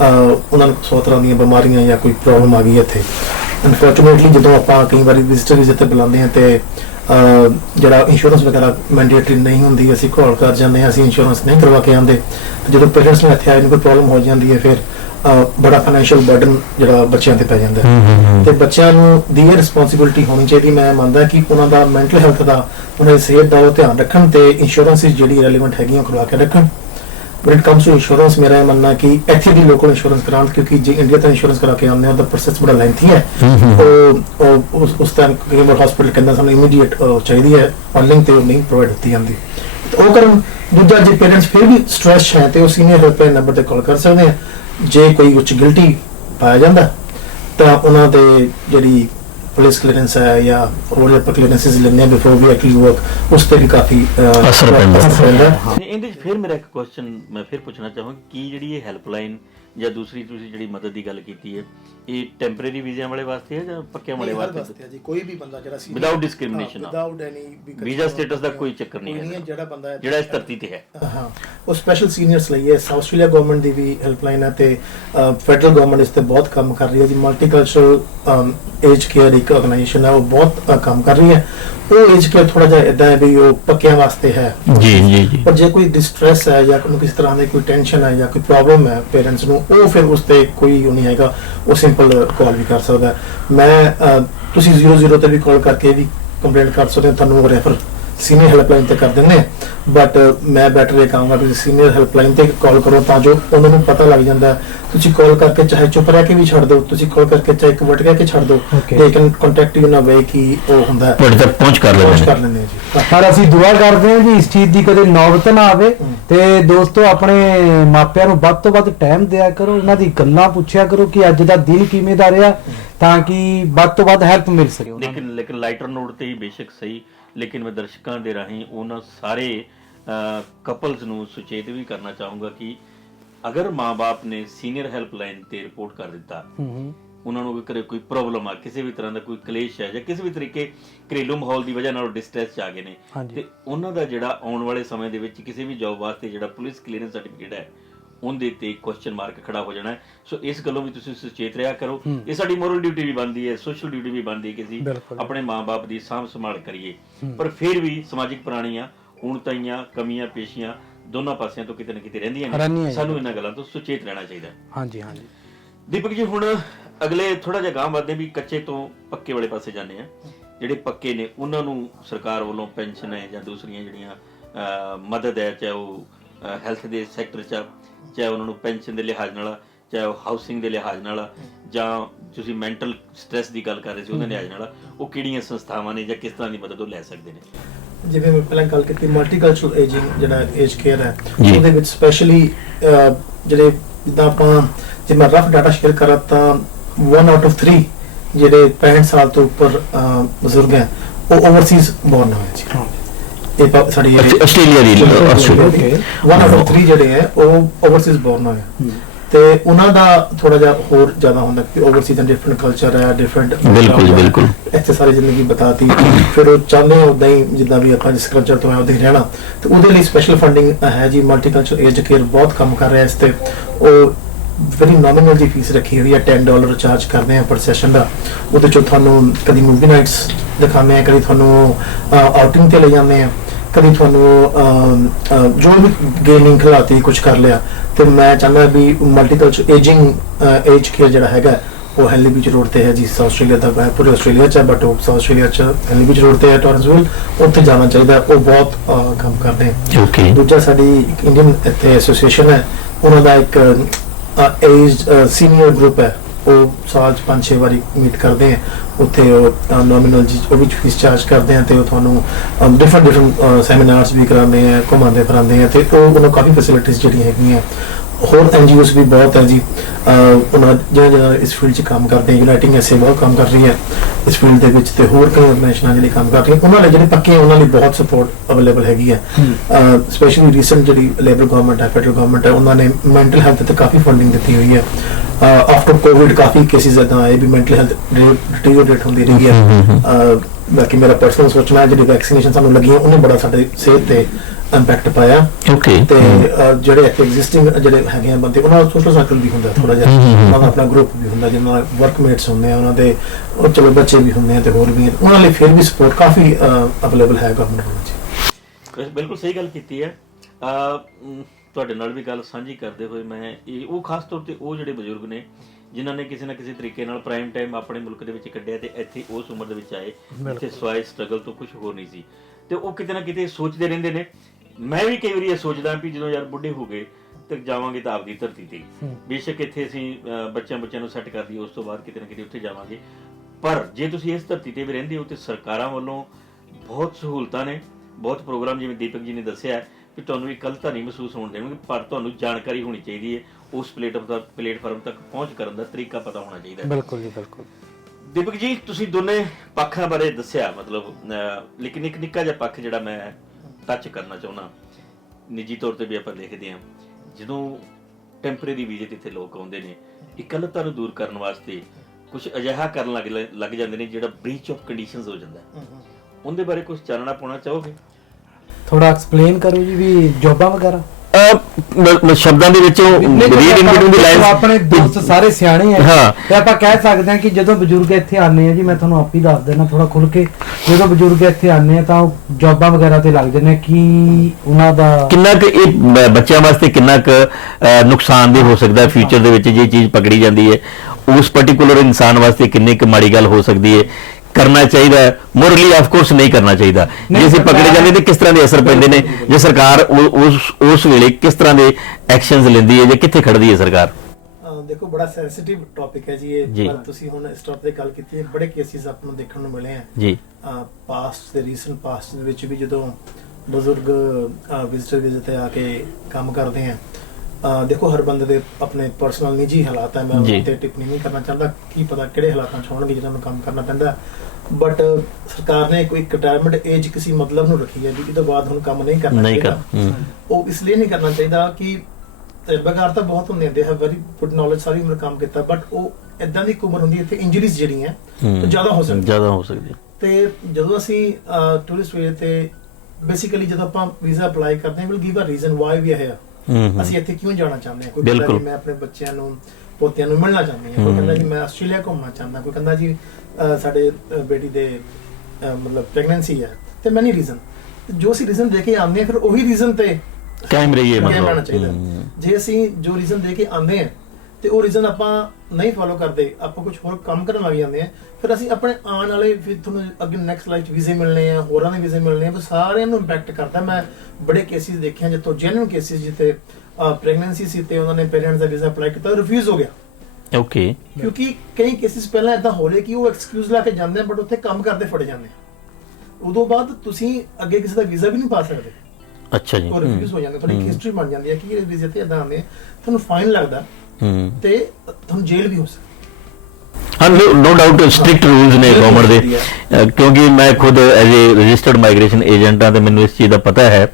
ਉਹਨਾਂ ਨੂੰ ਸੌ ਤਰ੍ਹਾਂ ਦੀਆਂ ਬਿਮਾਰੀਆਂ ਜਾਂ ਕੋਈ ਪ੍ਰੋਬਲਮ ਆ ਗਈ ਇੱਥੇ। ਅਨਫੋਰਚੂਨੇਟਲੀ ਜਦੋਂ ਆਪਾਂ ਕਈ ਵਾਰੀ ਵਿਜ਼ਿਟਰ ਵਿਜ਼ਿਟ ਤੇ ਬੁਲਾਉਂਦੇ ਹਾਂ ਤੇ ਜਿਹੜਾ ਇੰਸ਼ੋਰੈਂਸ ਵਗੈਰਾ ਮੈਂਡੇਟਰੀ ਨਹੀਂ ਹੁੰਦੀ ਅਸੀਂ ਕਾਲ ਕਰ ਜਾਂਦੇ ਹਾਂ ਅਸੀਂ ਇੰਸ਼ੋਰੈਂਸ ਨਹੀਂ ਕਰਵਾ ਕੇ ਆਉਂਦੇ। ਤੇ ਜਦੋਂ ਪੇਰੈਂਟਸ ਨੂੰ ਇੱਥੇ ਆਏ ਨੂੰ ਕੋਈ ਪ੍ਰੋਬਲਮ ਹੋ ਜਾਂਦੀ ਹੈ ਫਿਰ ਬੜਾ ਫਾਈਨੈਂਸ਼ੀਅਲ ਬਰਡਨ ਜਿਹੜਾ ਬੱਚਿਆਂ ਤੇ ਪੈ ਜਾਂਦਾ ਹੈ। ਤੇ ਬੱਚਿਆਂ ਨੂੰ ਦੀ ਰਿਸਪੌਂਸਿਬਿਲਟੀ ਹੋਣੀ ਚਾਹੀਦੀ। ਮੈਂ ਮੰਨਦਾ ਕਿ ਉਹਨਾਂ ਦਾ ਮੈਂਟਲ ਹੈਲਥ ਦਾ ਉਹਨਾਂ ਦੀ ਸਿਹਤ ਦਾ ਉਹ ਧਿਆਨ ਰੱਖਣ ਤੇ ਇੰਸ਼ੋਰੈਂਸ ਜਿਹੜੀ ਰੈਲੇਵੈਂਟ ਹੈਗੀਆਂ ਕਰਵਾ ਕੇ ਰੱਖਣ। When it comes to insurance ਮੇਰਾ ਇਹ ਮੰਨਣਾ ਕਿ ਇੱਥੇ ਦੀ ਲੋਕਲ ਇੰਸ਼ੋਰੈਂਸ ਕਰਾਉਣ ਕਿਉਂਕਿ ਜੇ ਇੰਡੀਆ ਤੋਂ ਇੰਸ਼ੋਰੈਂਸ ਕਰਾ ਕੇ ਆਉਂਦੇ ਹਾਂ ਤਾਂ ਪ੍ਰੋਸੈਸ ਬੜਾ ਲੈਂਥੀ ਹੈ। ਉਹ ਉਸ ਉਸ ਟਾਈਮ ਵਾਰ ਹਸਪੀਟਲ ਕਹਿੰਦਾ ਸਾਨੂੰ ਇਮੀਡੀਏਟ ਚਾਹੀਦੀ ਹੈ। ਔਨਲਾਈਨ ਤੇ ਉਹ ਨਹੀਂ ਪ੍ਰੋਵਾਈਡ ਦਿੱਤੀ ਜਾਂਦੀ। ਉਹ ਕਰਨ ਦੂਜਾ ਜੇ ਪੇਰੈਂਟਸ ਫਿਰ ਵੀ ਸਟ੍ਰੈਸ ਹੈ ਤੇ ਉਹ ਸੀਨੀਅਰ ਹੈਲਪਲਾਈਨ ਨੰਬਰ ਤੇ ਕਾਲ ਕਰ ਸਕਦੇ ਆ। ਜੇ ਕੋਈ ਉੱਚ ਗਿਲਟੀ ਪਾਇਆ ਜਾਂਦਾ ਤਾਂ ਉਹਨਾਂ ਦੇ ਜਿਹੜੀ ਪੁਲਿਸ ਕਲੀਅਰੈਂਸ ਹੈ ਜਾਂ ਹੋਰ ਜਿਹੜੇ ਕਲੀਅਰੈਂਸਸ ਆ ਬਿਫੋਰ ਵੀ ਐਕਚੁਅਲੀ ਵਰਕ ਉਸ ਤੇ ਵੀ ਕਾਫੀ ਅਸਰ ਪੈਂਦਾ। ਨਹੀਂ, ਇਹਦੇ ਫਿਰ ਮੇਰਾ ਇੱਕ ਕੁਐਸਚਨ ਮੈਂ ਫਿਰ ਪੁੱਛਣਾ ਚਾਹਾਂ ਕੀ ਜਿਹੜੀ ਇਹ ਹੈਲਪਲਾਈਨ ਜਾਂ ਦੂਸਰੀ ਤੁਸੀਂ ਜਿਹੜੀ ਮਦਦ ਦੀ ਗੱਲ ਕੀਤੀ ਹੈ ਇਹ ਟੈਂਪਰੇਰੀ ਵੀਜ਼ਿਆਂ ਵਾਲੇ ਵਾਸਤੇ ਹੈ ਜਾਂ ਪੱਕਿਆਂ ਵਾਲੇ ਵਾਸਤੇ? ਜੀ ਕੋਈ ਵੀ ਬੰਦਾ ਜਿਹੜਾ ਸੀ discrimination ਆ। ਵਿਦਆਊਟ ਐਨੀ ਵੀਜ਼ਾ ਸਟੇਟਸ ਦਾ ਕੋਈ ਚੱਕਰ ਨਹੀਂ ਹੈ ਹੈ ਜਿਹੜਾ ਬੰਦਾ ਹੈ ਜਿਹੜਾ ਇਸ ਧਰਤੀ ਤੇ ਹੈ। ਹਾਂ। ਉਹ ਸਪੈਸ਼ਲ ਸੀਨੀਅਰਸ ਲਈ ਹੈ ਆਸਟ੍ਰੇਲੀਆ ਗਵਰਨਮੈਂਟ ਦੀ ਵੀ ਹੈਲਪਲਾਈਨ ਹੈ ਤੇ ਫੈਡਰਲ ਗਵਰਨਮੈਂਟ ਇਸ ਤੇ ਬਹੁਤ ਕੰਮ ਕਰ ਰਹੀ ਹੈ ਜੀ। ਮਲਟੀਕਲਚਰਲ ਏਜ ਕੇਅਰ ਇੱਕ ਆਰਗੇਨਾਈਜੇਸ਼ਨ ਹੈ ਉਹ ਬਹੁਤ ਕੰਮ ਕਰ ਰਹੀ ਹੈ। ਉਹ ਏਜ ਕੇਅਰ ਥੋੜਾ ਜਿਹਾ ਇਦਾਂ ਹੈ ਵੀ ਉਹ ਪੱਕਿਆਂ ਵਾਸਤੇ ਹੈ? ਜੀ ਜੀ ਜੀ। ਪਰ ਜੇ ਕੋਈ ਡਿਸਟ੍ਰੈਸ ਹੈ ਜਾਂ ਕੋਈ ਕਿਸੇ ਤਰ੍ਹਾਂ ਦੀ ਕੋਈ ਟੈਨਸ਼ਨ ਹੈ ਜਾਂ ਕੋਈ ਪ੍ਰੋਬਲਮ ਹੈ ਪੇਰੈਂਟਸ ਨੂੰ ਉਹ ਫਿਰ ਉਸ ਤੇ ਕੋਈ ਉਹ ਨਹੀਂ ਹੈਗਾ। ਉਹ ਸਿੰਪਲ ਕਾਲ ਵੀ ਕਰ ਸਕਦਾ। ਮੈਂ ਤੁਸੀਂ 00 ਤੇ ਵੀ ਕਾਲ ਕਰਕੇ ਵੀ ਕੰਪਲੇਂਟ ਕਰ ਸਕਦੇ ਹੋ ਤੁਹਾਨੂੰ ਰੈਫਰ ਸੀਨੀਅਰ ਹੈਲਪਲਾਈਨ ਤੇ ਕਰ ਦਿੰਦੇ ਬਟ ਮੈਂ ਬੈਟਰ ਇਹ ਕਹਾਂਗਾ ਕਿ ਸੀਨੀਅਰ ਹੈਲਪਲਾਈਨ ਤੇ ਕਾਲ ਕਰੋ ਤਾਂ ਜੋ ਉਹਨਾਂ ਨੂੰ ਪਤਾ ਲੱਗ ਜਾਂਦਾ। ਤੁਸੀਂ ਕਾਲ ਕਰਕੇ ਚਾਹੇ ਚੁੱਪ ਰਹਿ ਕੇ ਵੀ ਛੱਡ ਦਿਓ ਤੁਸੀਂ ਕਾਲ ਕਰਕੇ ਚਾਹੇ ਇੱਕ ਕਹਿ ਕੇ ਛੱਡ ਦਿਓ Okay. They can contact you in a way ਕਿ ਉਹ ਹੁੰਦਾ ਤੁਹਾਡੇ ਤੱਕ ਪਹੁੰਚ ਕਰ ਪਹੁੰਚ ਲੈਣੇ ਕਰ ਲੈਂਦੇ ਜੀ ਪਰ ਅਸੀਂ ਦੁਆ ਕਰਦੇ ਹਾਂ ਜੀ ਇਸ ਚੀਜ਼ ਦੀ ਕਦੇ ਨੌਬਤ ਨਾ ਆਵੇ। ਤੇ ਦੋਸਤੋ ਆਪਣੇ ਮਾਪਿਆਂ ਨੂੰ ਵੱਧ ਤੋਂ ਵੱਧ ਟਾਈਮ ਦਿਆ ਕਰੋ ਉਹਨਾਂ ਦੀ ਗੱਲਾਂ ਪੁੱਛਿਆ ਕਰੋ ਕਿ ਅੱਜ ਦਾ ਦਿਨ ਕਿਵੇਂ ਦਾ ਰਿਹਾ ਤਾਂ ਕਿ ਵੱਧ ਤੋਂ ਵੱਧ ਹੈਲਪ ਮਿਲ ਸਕੇ ਉਹਨਾਂ ਨੂੰ। ਲੇਕਿਨ ਲੇਕਿਨ ਲਾਈਟਰ ਨੋਟ ਤੇ ਹੀ ਬੇਸ਼ੱਕ ਸਹੀ ਲੇਕਿਨ ਮੈਂ ਦਰਸ਼ਕਾਂ ਦੇ ਰਾਹੀਂ ਉਹਨਾਂ ਸਾਰੇ ਕਪਲਸ ਨੂੰ ਸੁਚੇਤ ਵੀ ਕਰਨਾ ਚਾਹੂੰਗਾ ਕਿ ਅਗਰ ਮਾਪੇ ਨੇ ਸੀਨੀਅਰ ਹੈਲਪਲਾਈਨ ਤੇ ਰਿਪੋਰਟ ਕਰ ਦਿੱਤਾ ਉਹਨਾਂ ਨੂੰ ਕੋਈ ਕੋਈ ਪ੍ਰੋਬਲਮ ਆ ਕਿਸੇ ਵੀ ਤਰ੍ਹਾਂ ਦਾ ਕੋਈ ਕਲੇਸ਼ ਹੈ ਜਾਂ ਕਿਸੇ ਵੀ ਤਰੀਕੇ ਘਰੇਲੂ ਮਾਹੌਲ ਦੀ ਵਜ੍ਹਾ ਨਾਲ ਡਿਸਟ੍ਰੈਸ ਚ ਆ ਗਏ ਨੇ। ਤੇ ਉਹਨਾਂ ਦਾ ਜਿਹੜਾ ਆਉਣ ਵਾਲੇ ਸਮੇਂ ਦੇ ਵਿੱਚ ਕਿਸੇ ਵੀ ਜੌਬ ਵਾਸਤੇ ਜਿਹੜਾ ਪੁਲਿਸ ਕਲੀਅਰੈਂਸ ਸਰਟੀਫਿਕੇਟ ਹੈ ਉਹਦੇ ਤੇ ਕੁਐਸਚਨ ਮਾਰਕ ਖੜਾ ਹੋ ਜਾਣਾ ਸੋ ਇਸ ਗੱਲੋਂ ਵੀ ਤੁਸੀਂ ਸੁਚੇਤ ਰਿਹਾ ਕਰੋ। ਇਹ ਸਾਡੀ ਮੋਰਲ ਡਿਊਟੀ ਵੀ ਬਣਦੀ ਹੈ ਸੋਸ਼ਲ ਡਿਊਟੀ ਵੀ ਬਣਦੀ ਹੈ ਕਿ ਬਿਲਕੁਲ। ਆਪਣੇ ਮਾਪੇ ਦੀ ਸਾਂਭ ਸੰਭਾਲ ਕਰੀਏ। ਪਰ ਫਿਰ ਵੀ ਸਮਾਜਿਕ ਪ੍ਰਾਣੀਆਂ ਉਣਤਾਈਆਂ ਕਮੀਆਂ ਪੇਸ਼ੀਆਂ ਦੋਨਾਂ ਪਾਸਿਆਂ ਤੋਂ ਕਿਤੇ ਨਾ ਕਿਤੇ ਰਹਿੰਦੀਆਂ ਨੇ। ਜੀ। ਸਾਨੂੰ ਇਹਨਾਂ ਗੱਲਾਂ ਤੋਂ ਸੁਚੇਤ ਰਹਿਣਾ ਚਾਹੀਦਾ ਹਾਂਜੀ ਹਾਂਜੀ। ਦੀਪਕ ਜੀ ਹੁਣ ਅਗਲੇ ਥੋੜਾ ਜਿਹਾ ਗਾਂਹ ਵਧਦੇ ਵੀ ਕੱਚੇ ਤੋਂ ਪੱਕੇ ਵਾਲੇ ਪਾਸੇ ਜਾਂਦੇ ਆ ਜਿਹੜੇ ਪੱਕੇ ਨੇ ਉਹਨਾਂ ਨੂੰ ਸਰਕਾਰ ਵੱਲੋਂ ਪੈਨਸ਼ਨ ਹੈ ਜਾਂ ਦੂਸਰੀਆਂ ਜਿਹੜੀਆਂ ਮਦਦ ਹੈ ਚਾਹੇ ਉਹ ਹੈਲਥ ਦੇ ਸੈਕਟਰ 'ਚ ਚਾਹੇ ਉਹਨਾਂ ਨੂੰ ਪੈਨਸ਼ਨ ਦੇ ਲਿਹਾਜ਼ ਨਾਲ ਚਾਹੇ ਉਹ ਹਾਊਸਿੰਗ ਦੇ ਲਿਹਾਜ਼ ਨਾਲ ਜਾਂ ਤੁਸੀਂ ਮੈਂਟਲ ਸਟ੍ਰੈਸ ਦੀ ਗੱਲ ਕਰ ਰਹੇ ਸੀ ਉਹਦੇ ਲਿਹਾਜ਼ ਨਾਲ ਉਹ ਕਿਹੜੀਆਂ ਸੰਸਥਾਵਾਂ ਨੇ ਜਾਂ ਕਿਸ ਤਰ੍ਹਾਂ ਦੀ ਮਦਦ ਉਹ ਲੈ ਸਕਦੇ ਨੇ? ਜਿਵੇਂ ਮੈਂ ਪਹਿਲਾਂ ਗੱਲ ਕੀਤੀ ਮਲਟੀਕਲਚਰਲ ਏਜਿੰਗ ਜਿਹੜਾ ਏਜ ਕੇਅਰ ਹੈ। ਉਹਦੇ ਵਿੱਚ ਸਪੈਸ਼ਲੀ ਜਿਹੜੇ ਜਿੱਦਾਂ ਆਪਾਂ ਜੇ ਮੈਂ ਰਫ ਡਾਟਾ ਸ਼ੇਅਰ ਕਰਾਂ ਤਾਂ 1 ਆਊਟ ਆਫ 3 ਜਿਹੜੇ 65 ਸਾਲ ਤੋਂ ਉੱਪਰ ਬਜ਼ੁਰਗ ਹੈ ਉਹ ਓਵਰਸੀਜ਼ ਬੋਰਨ ਹੋਏ ਜੀ। ਇਹ ਸਾਡੀ ਆਸਟ੍ਰੇਲੀਆ ਦੀ ਆਸਟ੍ਰੇਲੀਆ 1 ਆਊਟ ਆਫ 3 ਜਿਹੜੇ ਹੈ ਉਹ ਓਵਰਸੀਜ਼ ਬੋਰਨ ਹੋਏ ਤੇ ਉਹਨਾਂ ਦਾ ਥੋੜਾ ਜਿਹਾ ਹੋਰ ਜ਼ਿਆਦਾ ਹੁੰਦਾ ਕਿ ਓਵਰਸੀਜ਼ ਦਾ ਡਿਫਰੈਂਟ ਕਲਚਰ ਹੈ ਡਿਫਰੈਂਟ ਬਿਲਕੁਲ, ਬਿਲਕੁਲ। ਇੱਥੇ ਸਾਰੀ ਜ਼ਿੰਦਗੀ ਬਤਾਤੀ। ਫਿਰ ਉਹ ਚਾਹੁੰਦੇ ਉਦਾਂ ਹੀ ਜਿੱਦਾਂ ਵੀ ਆਪਾਂ ਜਿਸ ਕਲਚਰ ਤੋਂ ਆਏ ਉਦਾਂ ਹੀ ਰਹਿਣਾ। ਤੇ ਉਹਦੇ ਲਈ ਸਪੈਸ਼ਲ ਫੰਡਿੰਗ ਹੈ ਜੀ ਮਲਟੀਕਲਚਰ ਏਜ ਕੇਅਰ ਬਹੁਤ ਕੰਮ ਕਰ ਰਿਹਾ ਇਸ ਤੇ। ਉਹ ਵੈਰੀ ਨੋਮੀਨਲ ਜੀ ਫੀਸ ਰੱਖੀ ਹੋਈ ਹੈ 10 ਡਾਲਰ ਚਾਰਜ ਕਰਦੇ ਆ ਪਰ ਸੈਸ਼ਨ ਦਾ। ਉਹਦੇ ਚੋਂ ਤੁਹਾਨੂੰ ਕਦੀ ਮੂਵੀ ਨਾਈਟਸ ਦਿਖਾਉਂਦੇ ਆ ਕਦੀ ਤੁਹਾਨੂੰ ਆਊਟਿੰਗ ਤੇ ਲੈ ਜਾਂਦੇ ਆ। ਕਦੀ ਤੁਹਾਨੂੰ ਜੋ ਵੀ ਗੇਮਿੰਗ ਖਿਲਾਤੀ ਕੁਝ ਕਰ ਲਿਆ ਤੇ ਮੈਂ ਚਾਹੁੰਦਾ ਵੀ ਮਲਟੀਕਲਚਰ ਏਜਿੰਗ ਏਜ ਕੇਅਰ ਜਿਹੜਾ ਹੈਗਾ ਉਹ ਹੈਲੀ ਬੀਚ ਰੋਡ ਤੇ ਹੈ ਜੀ ਸਾਊਥ ਆਸਟ੍ਰੇਲੀਆ ਦਾ ਹੈ ਪੂਰੇ ਆਸਟ੍ਰੇਲੀਆ ਚ ਬਟ ਉਹ ਸਾਊਥ ਆਸਟ੍ਰੇਲੀਆ ਚ ਹੈਲੀ ਬੀਚ ਰੋਡ ਤੇ ਹੈ ਟੋਰੰਸਵਿਲ ਉੱਥੇ ਜਾਣਾ ਚਾਹੀਦਾ ਉਹ ਬਹੁਤ ਕੰਮ ਕਰਦੇ ਓਕੇ ਦੂਜਾ ਸਾਡੀ ਇੰਡੀਅਨ ਇੱਥੇ ਐਸੋਸੀਏਸ਼ਨ ਹੈ ਉਹਨਾਂ ਦਾ ਇੱਕ ਏਜ ਸੀਨੀਅਰ ਗਰੁੱਪ ਹੈ। ਉਹ ਸਾਲ ਚ 5-6 ਵਾਰੀ ਮੀਟ ਕਰਦੇ ਆ। ਉੱਥੇ ਉਹ ਨੋਮੀਨਲ ਜੀ ਉਹ ਵੀ ਫੀਸ ਚਾਰਜ ਕਰਦੇ ਆ ਤੇ ਉਹ ਤੁਹਾਨੂੰ ਡਿਫਰੈਂਟ ਡਿਫਰੈਂਟ ਸੈਮੀਨਾਰਸ ਵੀ ਕਰਾਉਂਦੇ ਆ ਘੁਮਾਉਂਦੇ ਫਿਰਾਉਂਦੇ ਆ ਤੇ ਉਹ ਉਹਨਾਂ ਕਾਫੀ ਫੈਸਿਲਿਟੀਆਂ ਜਿਹੜੀਆਂ ਹੈਗੀਆਂ। ਹੋਰ ਐਨਜੀਓਸ ਵੀ ਬਹੁਤ ਹੈ ਜੀ। ਉਹਨਾਂ ਜਿਹੜਾ ਜਿਹੜਾ ਇਸ ਫੀਲਡ 'ਚ ਕੰਮ ਕਰਦੇ ਯੂਨਾਈਟਿੰਗ ਐਸੇ ਬਹੁਤ ਕੰਮ ਕਰ ਰਹੀ ਹੈ। ਇਸ ਫੀਲਡ ਦੇ ਵਿੱਚ ਤੇ ਹੋਰ ਕਈ ਆਰਗੇਨਾਈਜੇਸ਼ਨਾਂ ਜਿਹੜੀ ਕੰਮ ਕਰ ਰਹੀਆਂ। ਉਹਨਾਂ ਲਈ ਜਿਹੜੇ ਪੱਕੇ ਉਹਨਾਂ ਲਈ ਬਹੁਤ ਸਪੋਰਟ ਅਵੇਲੇਬਲ ਹੈਗੀ ਹੈ। ਸਪੈਸ਼ਲੀ ਰੀਸੈਂਟ ਜਿਹੜੀ ਲੇਬਰ ਗਵਰਨਮੈਂਟ ਹੈ ਫੈਡਰਲ ਗਵਰਨਮੈਂਟ ਹੈ ਉਹਨਾਂ ਨੇ ਮੈਂਟਲ ਹੈਲਥ ਤੇ ਕਾਫੀ ਫੰਡਿੰਗ ਦਿੱਤੀ ਹੋਈ ਹੈ। ਆਫਟਰ ਕੋਵਿਡ ਕਾਫੀ ਕੇਸਿਸ ਇਦਾਂ ਆਏ ਵੀ ਮੈਂਟਲ ਹੈਲਥ ਡਿਟੀਰੀਓਰੇਟ ਹੁੰਦੀ ਰਹੀ ਹੈ। ਬਾਕੀ ਮੇਰਾ ਪਰਸਨਲ ਸੋਚਣਾ ਹੈ ਜਿਹੜੀ ਵੈਕਸੀਨੇਸ਼ਨ ਸਾਨੂੰ ਲੱਗੀਆਂ ਉਹਨੇ ਬੜਾ ਸਾਡੇ ਸਿਹਤ ਤੇ ਇੰਪੈਕਟ ਪਾਇਆ। ਓਕੇ ਤੇ ਜਿਹੜੇ ਇੱਥੇ ਐਗਜ਼ਿਸਟਿੰਗ ਜਿਹੜੇ ਹੈਗੇ ਆ ਬੰਦੇ ਉਹਨਾਂ ਦਾ ਸੋਸ਼ਲ ਸਰਕਲ ਵੀ ਹੁੰਦਾ ਥੋੜਾ ਜਿਹਾ। ਉਹਨਾਂ ਦਾ ਆਪਣਾ ਗਰੁੱਪ ਵੀ ਹੁੰਦਾ ਜਿਹਨਾਂ ਨਾਲ ਵਰਕਮੇਟਸ ਹੁੰਦੇ ਆ ਉਹਨਾਂ ਦੇ ਉਹ ਚਲੋ ਬੱਚੇ ਵੀ ਹੁੰਦੇ ਆ ਤੇ ਹੋਰ ਵੀ। ਉਹਨਾਂ ਲਈ ਫਿਰ ਵੀ ਸਪੋਰਟ ਕਾਫੀ ਅਵੇਲੇਬਲ ਹੈ ਗਵਰਨਮੈਂਟ ਵੱਲੋਂ ਜੀ। ਬਿਲਕੁਲ ਸਹੀ ਗੱਲ ਕੀਤੀ ਹੈ। ਤੁਹਾਡੇ ਨਾਲ ਵੀ ਗੱਲ ਸਾਂਝੀ ਕਰਦੇ ਹੋਏ ਮੈਂ ਇਹ ਉਹ ਖਾਸ ਤੌਰ ਤੇ ਉਹ ਜਿਹੜੇ ਬਜ਼ੁਰਗ ਨੇ ਜਿਨ੍ਹਾਂ ਨੇ ਕਿਸੇ ਨਾ ਕਿਸੇ ਤਰੀਕੇ ਨਾਲ ਪ੍ਰਾਈਮ ਟਾਈਮ ਆਪਣੇ ਮੁਲਕ ਦੇ ਵਿੱਚ ਕੱਢਿਆ ਤੇ ਇੱਥੇ ਉਸ ਉਮਰ ਦੇ ਵਿੱਚ ਆਏ ਜਿੱਥੇ ਸਵਾਏ ਸਟਰਗਲ ਤੋਂ ਕੁਝ ਹੋਰ ਨਹੀਂ ਸੀ। ਤੇ ਉਹ ਕਿਤੇ ਨਾ ਕਿਤੇ ਸੋਚਦੇ ਰਹਿੰਦੇ ਨੇ ਮੈਂ ਵੀ ਕਈ ਵਾਰੀ ਇਹ ਸੋਚਦਾ ਵੀ ਜਦੋਂ ਯਾਰ ਬੁੱਢੇ ਹੋ ਗਏ ਤੇ ਜਾਵਾਂਗੇ ਤਾਂ ਆਪਦੀ ਧਰਤੀ ਤੇ। ਹੀ। ਬੇਸ਼ੱਕ ਇੱਥੇ ਅਸੀਂ ਬੱਚਿਆਂ ਬੱਚਿਆਂ ਨੂੰ ਸੈੱਟ ਕਰ ਦਈਏ ਉਸ ਤੋਂ ਬਾਅਦ ਕਿਤੇ ਨਾ ਕਿਤੇ ਉੱਥੇ ਜਾਵਾਂਗੇ। ਪਰ ਜੇ ਤੁਸੀਂ ਇਸ ਧਰਤੀ ਤੇ ਵੀ ਰਹਿੰਦੇ ਹੋ ਤੇ ਸਰਕਾਰਾਂ ਵੱਲੋਂ ਬਹੁਤ ਸਹੂਲਤਾਂ ਨੇ ਬਹੁਤ ਪ੍ਰੋਗਰਾਮ ਜਿਵੇਂ ਦੀਪਕ ਜੀ ਨੇ ਦੱਸਿਆ ਹੈ ਕਿ ਤੁਹਾਨੂੰ ਇਕੱਲਤਾ ਨਹੀਂ ਮਹਿਸੂਸ ਹੋਣ ਦੇਣਗੇ ਪਰ ਤੁਹਾਨੂੰ ਜਾਣਕਾਰੀ ਹੋਣੀ ਚਾਹੀਦੀ ਹੈ ਉਸ ਪਲੇਟਫਾਰਮ ਤੱਕ ਪਲੇਟਫਾਰਮ ਤੱਕ ਪਹੁੰਚ ਕਰਨ ਦਾ ਤਰੀਕਾ ਪਤਾ ਹੋਣਾ ਚਾਹੀਦਾ ਹੈ। ਬਿਲਕੁਲ ਜੀ ਬਿਲਕੁਲ। ਦੀਪਕ ਜੀ ਤੁਸੀਂ ਦੋਨੇ ਪੱਖਾਂ ਬਾਰੇ ਦੱਸਿਆ ਮਤਲਬ ਅਹ, ਲੇਕਿਨ ਇੱਕ ਨਿੱਕਾ ਜਿਹਾ ਪੱਖ ਜਿਹੜਾ ਮੈਂ ਟੱਚ ਕਰਨਾ ਚਾਹੁੰਦਾ ਨਿੱਜੀ ਤੌਰ ਤੇ ਵੀ ਆਪਾਂ ਦੇਖਦੇ ਹਾਂ ਜਦੋਂ ਟੈਂਪਰੇਰੀ ਵੀਜ਼ੇ ਤੇ ਇੱਥੇ ਲੋਕ ਆਉਂਦੇ ਨੇ ਇਕੱਲਤਾ ਨੂੰ ਦੂਰ ਕਰਨ ਵਾਸਤੇ ਕੁਝ ਅਜਿਹਾ ਕਰਨ ਲੱਗ ਲੱਗ ਜਾਂਦੇ ਨੇ ਜਿਹੜਾ ਬ੍ਰੀਚ ਆਫ ਕੰਡੀਸ਼ਨਸ ਹੋ ਜਾਂਦਾ। ਹੈ ਉਹਦੇ ਬਾਰੇ ਕੁਝ ਚਾਨਣਾ ਪਾਉਣਾ ਚਾਹੋਗੇ? ਥੋੜਾ ਐਕਸਪਲੇਨ ਕਰੋ ਜੀ ਵੀ ਜੋਬਾਂ ਵਗੈਰਾ। ਸ਼ਬਦਾਂ ਦੇ ਵਿੱਚੋਂ read in between the lines ਆਪਣੇ ਦੋਸਤ ਸਾਰੇ ਸਿਆਣੇ ਆ। ਤੇ ਆਪਾਂ ਕਹਿ ਸਕਦੇ ਹਾਂ ਕਿ ਜਦੋਂ ਬਜ਼ੁਰਗ ਇੱਥੇ ਆਨੇ ਆ ਜੀ ਮੈਂ ਤੁਹਾਨੂੰ ਆਪ ਹੀ ਦੱਸ ਦੇਣਾ ਥੋੜਾ ਖੁੱਲ ਕੇ। ਜਦੋਂ ਬਜ਼ੁਰਗ ਇੱਥੇ ਆਨੇ ਆ ਤਾਂ ਉਹ ਜੋਬਾਂ ਵਗੈਰਾ ਤੇ ਲੱਗ ਜਾਂਦੇ ਆ। ਕੀ ਉਹਨਾਂ ਦਾ ਕਿੰਨਾ ਕੁ ਇਹ ਬੱਚਿਆਂ ਵਾਸਤੇ ਕਿੰਨਾ ਕੁ ਅਹ, ਨੁਕਸਾਨਦੇਹ ਹੋ ਸਕਦਾ ਹੈ ਫਿਊਚਰ ਦੇ ਵਿੱਚ ਜੇ ਚੀਜ਼ ਪਕੜੀ ਜਾਂਦੀ ਹੈ। ਉਸ ਪਾਰਟਿਕੂਲਰ ਇਨਸਾਨ ਵਾਸਤੇ ਕਿੰਨੀ ਕੁ ਮਾੜੀ ਗੱਲ ਹੋ ਸਕਦੀ ਹੈ? ਕਰਨਾ ਚਾਹੀਦਾ ਹੈ। ਮੋਰਲੀ ਆਫ ਕੋਰਸ ਨਹੀਂ ਕਰਨਾ ਚਾਹੀਦਾ। ਜੇ ਅਸੀਂ ਪਕੜੇ ਸਰਕਾਰ- ਜਾਂਦੇ ਤੇ ਕਿਸ ਤਰ੍ਹਾਂ ਦੇ ਅਸਰ ਪੈਂਦੇ ਨੇ? ਜੇ। ਸਰਕਾਰ ਉਹ- ਉਸ ਉਸ ਵੇਲੇ ਕਿਸ ਤਰ੍ਹਾਂ ਦੇ ਐਕਸ਼ਨਸ ਲੈਂਦੀ ਹੈ ਜਾਂ ਕਿੱਥੇ ਖੜਦੀ ਹੈ ਸਰਕਾਰ? ਅਹ ਦੇਖੋ ਬੜਾ ਸੈਂਸਿਟਿਵ ਟੌਪਿਕ ਹੈ ਜੀ ਇਹ। ਪਰ ਤੁਸੀਂ ਹੁਣ ਇਸ ਟੌਪਿਕ ਤੇ ਗੱਲ ਕੀਤੀ ਹੈ ਬੜੇ ਕੇਸਿਸ ਆਪਾਂ ਨੂੰ ਦੇਖਣ ਨੂੰ ਮਿਲੇ ਆ ਜੀ। ਪਾਸਟ ਦੇ ਰੀਸੈਂਟ ਪਾਸਟ ਦੇ ਵਿੱਚ ਵੀ ਜਦੋਂ ਬਜ਼ੁਰਗ ਵਿਜ਼ਟਰ ਵੀਜ਼ੇ ਤੇ ਆ ਕੇ ਕੰਮ ਕਰਦੇ ਆ ਦੇਖੋ ਹਰ ਬੰਦੇ ਦੇ ਆਪਣੇ ਪਰਸਨਲ ਨਿੱਜੀ ਹਾਲਾਤ ਹੈ ਮੈਂ। ਉਹਨਾਂ ਤੇ ਟਿੱਪਣੀ ਨਹੀਂ ਕਰਨਾ ਚਾਹੁੰਦਾ ਕੀ ਪਤਾ ਕਿਹੜੇ ਹਾਲਾਤਾਂ 'ਚ ਹੋਣਗੇ ਜਿਹਨਾਂ ਨੂੰ ਕੰਮ ਕਰਨਾ ਪੈਂਦਾ ਬਟ ਸਰਕਾਰ ਨੇ ਕੋਈ ਰਿਟਾਇਰਮੈਂਟ ਏਜ ਕਿਸੇ ਮਤਲਬ ਨੂੰ ਰੱਖੀ ਹੈ ਵੀ ਇਹਦੇ ਬਾਅਦ ਹੁਣ ਕੰਮ ਨਹੀਂ ਕਰਨਾ ਚਾਹੀਦਾ। ਉਹ ਇਸ ਲਈ ਨਹੀਂ ਕਰਨਾ ਚਾਹੀਦਾ ਕਿ ਤਜਰਬੇਕਾਰ ਤਾਂ ਬਹੁਤ ਹੁੰਦੇ ਨੇ ਹੈ ਵੈਰੀ ਗੁੱਡ ਨੌਲੇਜ ਸਾਰੀ ਉਮਰ ਕੰਮ ਕੀਤਾ ਬਟ ਉਹ ਇਦਾਂ ਦੀ ਉਮਰ ਹੁੰਦੀ ਹੈ ਤੇ ਇੰਜਰੀਜ਼ ਜਿਹੜੀਆਂ। ਉਹ ਜ਼ਿਆਦਾ ਹੋ ਸਕਦੀਆਂ ਜ਼ਿਆਦਾ ਹੋ ਸਕਦੀ ਤੇ ਜਦੋਂ ਅਸੀਂ ਟੂਰਿਸਟ ਵੀਜ਼ੇ ਤੇ ਬੇਸਿਕਲੀ ਜਦੋਂ ਆਪਾਂ ਵੀਜ਼ਾ ਅਪਲਾਈ ਕਰਦੇ ਹਾਂ will give a reason why we ਹੈ ਹੂੰ, ਹੂੰ। ਅਸੀਂ ਇੱਥੇ ਕਿਉਂ ਜਾਣਾ ਚਾਹੁੰਦੇ ਹਾਂ? ਕੋਈ ਕਹਿੰਦਾ। ਜੀ ਮੈਂ ਆਪਣੇ ਬੱਚਿਆਂ ਨੂੰ ਪੋਤਿਆਂ ਨੂੰ ਮਿਲਣਾ ਚਾਹੁੰਦੀ ਹਾਂ। ਕੋਈ ਕਹਿੰਦਾ ਜੀ ਮੈਂ ਆਸਟ੍ਰੇਲੀਆ ਘੁੰਮਣਾ ਚਾਹੁੰਦਾ। ਕੋਈ ਕਹਿੰਦਾ ਜੀ ਸਾਡੇ ਬੇਟੀ ਦੇ ਮਤਲਬ ਪ੍ਰੈਗਨੈਂਸੀ ਹੈ। ਤੇ ਮੈਨੀ ਰੀਜ਼ਨ। ਜੋ ਅਸੀਂ ਰੀਜ਼ਨ ਦੇ ਕੇ ਆਉਂਦੇ ਫਿਰ ਉਹੀ ਰੀਜ਼ਨ ਤੇ ਕਾਇਮ ਰਹੀਏ ਮਤਲਬ। ਜੇ ਅਸੀਂ ਜੋ ਰੀਜ਼ਨ ਦੇ ਕੇ ਆਉਂਦੇ ਹਾਂ ਤੇ ਉਹ ਰੀਜ਼ਨ ਆਪਾਂ ਨਹੀਂ ਫੋਲੋ ਕਰਦੇ ਆਪਾਂ ਕੁਝ ਹੋਰ ਕੰਮ ਕਰਨ ਲੱਗ ਜਾਂਦੇ ਆ ਫਿਰ ਅਸੀਂ ਆਪਣੇ ਆਉਣ ਵਾਲੇ ਫਿਰ ਤੁਹਾਨੂੰ ਅੱਗੇ ਨੈਕਸਟ ਲਾਈਫ 'ਚ ਵੀਜ਼ੇ ਮਿਲਣੇ ਆ ਹੋਰਾਂ ਦੇ ਵੀਜ਼ੇ ਮਿਲਣੇ ਆ ਉਹ ਸਾਰਿਆਂ ਨੂੰ ਇੰਪੈਕਟ ਕਰਦਾ। ਮੈਂ ਬੜੇ ਕੇਸਿਸ ਦੇਖੇ ਜਿੱਥੋਂ ਜੈਨੂਇਨ ਕੇਸਿਸ ਜਿੱਥੇ ਪ੍ਰੈਗਨੈਂਸੀ ਸੀ ਤੇ ਉਹਨਾਂ ਨੇ ਪੇਰੈਂਟਸ ਦਾ ਵੀਜ਼ਾ ਅਪਲਾਈ ਕੀਤਾ ਰਿਫਿਊਜ਼ ਹੋ ਗਿਆ। ਓਕੇ ਕਿਉਂਕਿ ਕਈ ਕੇਸਿਸ ਪਹਿਲਾਂ ਇਦਾਂ ਹੋ ਰਹੇ ਕਿ ਉਹ ਐਕਸਕਿਊਜ਼ ਲਾ ਕੇ ਜਾਂਦੇ ਆ ਬਟ ਉੱਥੇ ਕੰਮ ਕਰਦੇ ਫੜੇ ਜਾਂਦੇ ਆ। ਉਦੋਂ ਬਾਅਦ ਤੁਸੀਂ ਅੱਗੇ ਕਿਸੇ ਦਾ ਵੀਜ਼ਾ ਵੀ ਨਹੀਂ ਪਾ ਸਕਦੇ। ਅੱਛਾ ਜੀ ਉਹ ਰਿਫਿਊਜ਼ ਹੋ। ਜਾਂਦੇ ਤੁਹਾਡੀ ਹਿਸਟਰੀ ਬਣ ਜਾਂਦੀ ਹੈ ਕਿ ਇਹ ਵੀਜ਼ੇ ਤੇ ਇਦਾਂ ਆਉਂਦੇ ਤੁਹਾਨੂੰ ਫਾਈਨ ਲੱਗਦਾ। ਤੇ ਤੁਹਾਨੂੰ ਜੇਲ੍ਹ ਵੀ ਹੋ ਸਕਦੀ। ਹਾਂ ਨੋ ਡਾਊਟ ਸਟ੍ਰਿਕਟ ਰੂਲਸ ਨੇ ਗਵਰਨਮੈਂਟ ਦੇ। ਕਿਉਂਕਿ ਮੈਂ ਖੁਦ as a registered migration agent ਹਾਂ ਤੇ ਮੈਨੂੰ ਇਸ ਚੀਜ਼ ਦਾ ਪਤਾ ਹੈ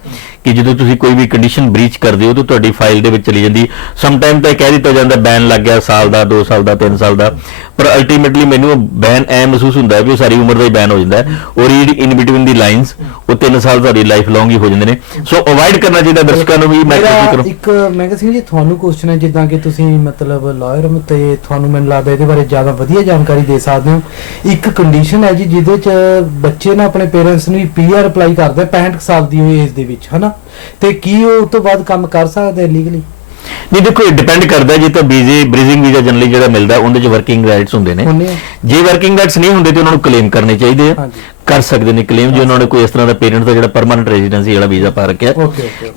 ਕਿ ਜਦੋਂ ਤੁਸੀਂ ਕੋਈ ਵੀ ਕੰਡੀਸ਼ਨ ਬ੍ਰੀਚ ਕਰਦੇ ਹੋ ਤਾਂ ਤੁਹਾਡੀ ਫਾਈਲ ਦੇ ਵਿੱਚ ਚਲੀ ਜਾਂਦੀ। ਸਮ ਟਾਈਮ ਤਾਂ ਇਹ ਕਹਿ ਦਿੱਤਾ ਜਾਂਦਾ ਬੈਨ ਲੱਗ ਗਿਆ ਸਾਲ ਦਾ 2 ਸਾਲ ਦਾ 3 ਸਾਲ ਦਾ। ਪਰ ਅਲਟੀਮੇਟਲੀ ਮੈਨੂੰ ਬੈਨ ਐ ਮਹਿਸੂਸ ਹੁੰਦਾ ਹੈ ਕਿ ਉਹ ਸਾਰੀ ਉਮਰ ਦਾ ਹੀ ਬੈਨ ਹੋ ਜਾਂਦਾ ਹੈ। ਔਰ read in between the lines ਉਹ 3 ਸਾਲ ਤੁਹਾਡੀ ਲਾਈਫ ਲੌਂਗ ਹੀ ਹੋ ਜਾਂਦੇ ਨੇ। ਸੋ ਅਵੋਇਡ ਕਰਨਾ ਚਾਹੀਦਾ ਦਰਸ਼ਕਾਂ ਨੂੰ ਵੀ ਮੈਂ ਕੋਸ਼ਿਸ਼ ਕਰੂੰ। ਇੱਕ ਮਹਿੰਗਾ ਸਿੰਘ ਜੀ ਤੁਹਾਨੂੰ ਕੁਐਸਚਨ ਹੈ ਜਿੱਦਾਂ ਕਿ ਤੁਸੀਂ ਮਤਲਬ ਲਾਇਰ ਹੋ ਤੇ ਤੁਹਾਨੂੰ ਮੈਨੂੰ ਲੱਗਦਾ ਇਹਦੇ ਬਾਰੇ ਜ਼ਿਆਦਾ ਵਧੀਆ ਜਾਣਕਾਰੀ ਦੇ ਸਕਦੇ ਹੋ। ਇੱਕ ਕੰਡੀਸ਼ਨ ਹੈ ਜੀ ਜਿਹਦੇ ਚ ਬੱਚੇ ਨਾ ਆਪਣੇ ਪੇਰੈਂਟਸ ਨੂੰ ਪੀਆਰ ਅਪਲਾਈ ਕਰਦੇ ਆ 65 ਕੁ ਸਾਲ ਦੀ ਏਜ ਦੇ ਵਿੱਚ ਹਨਾ? ਤੇ ਕੀ ਉਹ ਉਸ ਤੋਂ ਬਾਅਦ ਕੰਮ ਕਰ ਸਕਦੇ ਲੀਗਲੀ ਨਹੀਂ ਦੇਖੋ ਇਹ ਡਿਪੈਂਡ ਕਰਦਾ ਜੇ ਤਾਂ ਬੀਜ਼ੀ ਬ੍ਰੀਜ਼ਿੰਗ ਵੀਜ਼ਾ ਜਨਰਲੀ ਜਿਹੜਾ ਮਿਲਦਾ ਉਹਦੇ ਚ ਵਰਕਿੰਗ ਰਾਈਟਸ ਹੁੰਦੇ ਨੇ। ਜੇ ਵਰਕਿੰਗ ਰਾਈਟਸ ਨਹੀਂ ਹੁੰਦੇ ਤੇ ਉਹਨਾਂ ਨੂੰ ਕਲੇਮ ਕਰਨੇ ਚਾਹੀਦੇ ਆ। ਕਰ ਸਕਦੇ ਨੇ ਕਲੇਮ ਜੇ ਉਹਨਾਂ ਨੇ ਕੋਈ ਇਸ ਤਰ੍ਹਾਂ ਦਾ ਪੇਰੈਂਟ ਦਾ ਜਿਹੜਾ ਪਰਮਨੈਂਟ ਰੈਜ਼ੀਡੈਂਸੀ ਵਾਲਾ ਵੀਜ਼ਾ ਪਾ ਰੱਖਿਆ।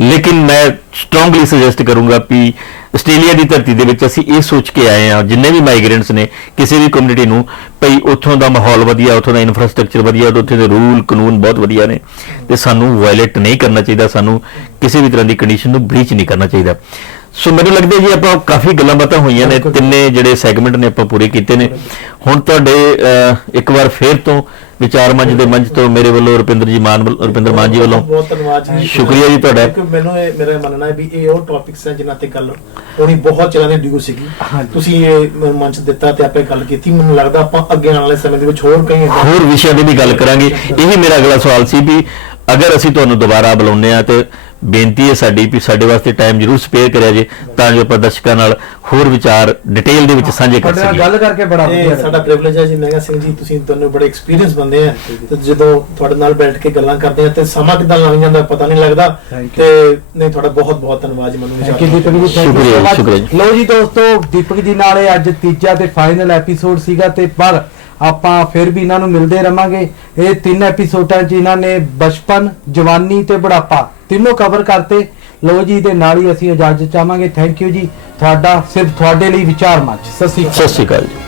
ਲੇਕਿਨ ਮੈਂ ਸਟਰੋਂਗਲੀ ਸੁਜੈਸਟ ਕਰੂੰਗਾ ਕਿ ਆਸਟ੍ਰੇਲੀਆ ਦੀ ਧਰਤੀ ਦੇ ਵਿੱਚ ਅਸੀਂ ਇਹ ਸੋਚ ਕੇ ਆਏ ਹਾਂ ਜਿੰਨੇ ਵੀ ਮਾਈਗ੍ਰੈਂਟਸ ਨੇ ਕਿਸੇ ਵੀ ਕਮਿਊਨਿਟੀ ਨੂੰ ਭਈ ਉੱਥੋਂ ਦਾ ਮਾਹੌਲ ਵਧੀਆ ਉੱਥੋਂ ਦਾ ਇਨਫਰਾਸਟ੍ਰਕਚਰ ਵਧੀਆ ਉੱਥੇ ਦੇ ਰੂਲ ਕਾਨੂੰਨ ਬਹੁਤ ਵਧੀਆ ਨੇ। ਤੇ ਸਾਨੂੰ ਵਾਇਲੇਟ ਨਹੀਂ ਕਰਨਾ ਚਾਹੀਦਾ ਸਾਨੂੰ ਕਿਸੇ ਵੀ ਤਰ੍ਹਾਂ ਦੀ ਕੰਡੀਸ਼ਨ ਨੂੰ ਬ੍ਰੀਚ ਨਹੀਂ ਕਰਨਾ ਚਾਹੀਦਾ। ਸੋ ਮੈਨੂੰ ਲੱਗਦਾ ਜੀ ਆਪਾਂ ਕਾਫੀ ਗੱਲਾਂ ਬਾਤਾਂ ਹੋਈਆਂ ਨੇ। ਤਿੰਨੇ ਜਿਹੜੇ ਸੈਗਮੈਂਟ ਨੇ ਆਪਾਂ ਪੂਰੇ ਕੀਤੇ ਨੇ। ਹੁਣ ਤੁਹਾਡੇ ਇੱਕ ਵਾਰ ਫੇਰ ਤੋਂ ਵਿਚਾਰ ਮੰਚ ਦੇ ਮੰਚ ਤੋਂ ਮੇਰੇ ਵੱਲੋਂ ਰੁਪਿੰਦਰ ਜੀ ਮਾਨ ਵੱਲੋਂ- ਰੁਪਿੰਦਰ ਮਾਨ ਜੀ ਵੱਲੋਂ ਬਹੁਤ ਧੰਨਵਾਦ ਜੀ ਸ਼ੁਕਰੀਆ ਜੀ ਤੁਹਾਡਾ। ਕਿਉਂਕਿ ਮੈਨੂੰ ਇਹ ਮੇਰਾ ਮੰਨਣਾ ਹੈ ਵੀ ਇਹ ਉਹ ਟੌਪਿਕਸ ਹੈ ਜਿਨ੍ਹਾਂ ਤੇ ਗੱਲ ਹੋਣੀ ਬਹੁਤ ਚਿਰਾਂ ਦੀ ਡਿਊ ਸੀਗੀ। ਤੁਸੀਂ ਇਹ ਮੰਚ ਦਿੱਤਾ ਤੇ ਆਪੇ ਗੱਲ ਕੀਤੀ ਮੈਨੂੰ ਲੱਗਦਾ ਆਪਾਂ ਅੱਗੇ ਆਉਣ ਵਾਲੇ ਸਮੇਂ ਦੇ ਵਿੱਚ ਹੋਰ ਕਈ ਹੋਰ ਵਿਸ਼ਿਆਂ ਦੀ ਵੀ ਗੱਲ ਕਰਾਂਗੇ ਇਹੀ ਮੇਰਾ ਅਗਲਾ ਸਵਾਲ ਸੀ ਵੀ ਅਗਰ ਅਸੀਂ ਤੁਹਾਨੂੰ ਦੁਬਾਰਾ ਬੁਲਾਉਂਦੇ ਆ ਤੇ ਬੇਨਤੀ ਹੈ ਸਾਡੀ ਵੀ ਸਾਡੇ ਵਾਸਤੇ ਟਾਈਮ ਜ਼ਰੂਰ ਸਪੇਅਰ ਕਰਿਆ ਜੇ ਤਾਂ ਜੋ ਆਪਾਂ ਦਰਸ਼ਕਾਂ ਨਾਲ ਹੋਰ ਵਿਚਾਰ ਡਿਟੇਲ ਦੇ ਵਿੱਚ ਸਾਂਝੇ ਕਰ ਸਕੀਏ ਗੱਲ ਕਰਕੇ ਬੜਾ ਵਧੀਆ। ਸਾਡਾ ਪ੍ਰਿਵਿਲੇਜ ਹੈ ਜੀ ਮਹਿੰਗਾ ਸਿੰਘ ਜੀ ਤੁਸੀਂ ਦੋਨੋਂ ਬੜੇ ਐਕਸਪੀਰੀਅੰਸ ਬੰਦੇ ਆ ਤੇ ਜਦੋਂ ਤੁਹਾਡੇ ਨਾਲ ਬੈਠ ਕੇ ਗੱਲਾਂ ਕਰਦੇ ਆ ਤੇ ਸਮਾਂ ਕਿਦਾਂ ਲੰਘ ਜਾਂਦਾ ਪਤਾ ਨਹੀਂ ਲੱਗਦਾ. ਤੇ ਨਹੀਂ ਤੁਹਾਡਾ ਬਹੁਤ ਬਹੁਤ ਧੰਨਵਾਦ ਜੀ ਮੈਨੂੰ ਥੈਂਕ ਯੂ ਦੀਪਕ ਜੀ ਸ਼ੁਕਰੀਆ। ਸ਼ੁਕਰੀਆ ਜੀ। ਲਓ ਜੀ ਦੋਸਤੋ ਦੀਪਕ ਜੀ ਨਾਲ ਇਹ ਅੱਜ ਤੀਜਾ ਤੇ ਫਾਈਨਲ ਐਪੀਸੋਡ ਸੀਗਾ ਤੇ ਪਰ ਆਪਾਂ ਫਿਰ ਵੀ ਇਹਨਾਂ ਨੂੰ ਮਿਲਦੇ ਰਵਾਂਗੇ। ਇਹ ਤਿੰਨ ਐਪੀਸੋਡਾਂ 'ਚ ਇਹਨਾਂ ਨੇ ਬਚਪਨ, ਜਵਾਨੀ ਤੇ ਬੁਢਾਪਾ ਤਿੰਨੋਂ ਕਵਰ ਕਰਤੇ। ਲੋ ਜੀ ਦੇ ਨਾਲ ਹੀ ਅਸੀਂ ਇਜਾਜ਼ਤ ਚਾਹਾਂਗੇ। ਥੈਂਕ ਯੂ ਜੀ। ਤੁਹਾਡਾ, ਸਿਰਫ ਤੁਹਾਡੇ ਲਈ ਵਿਚਾਰ ਮੰਚ। ਸਤਿ ਸ਼੍ਰੀ ਅਕਾਲ। ਸਤਿ ਸ਼੍ਰੀ ਅਕਾਲ ਜੀ।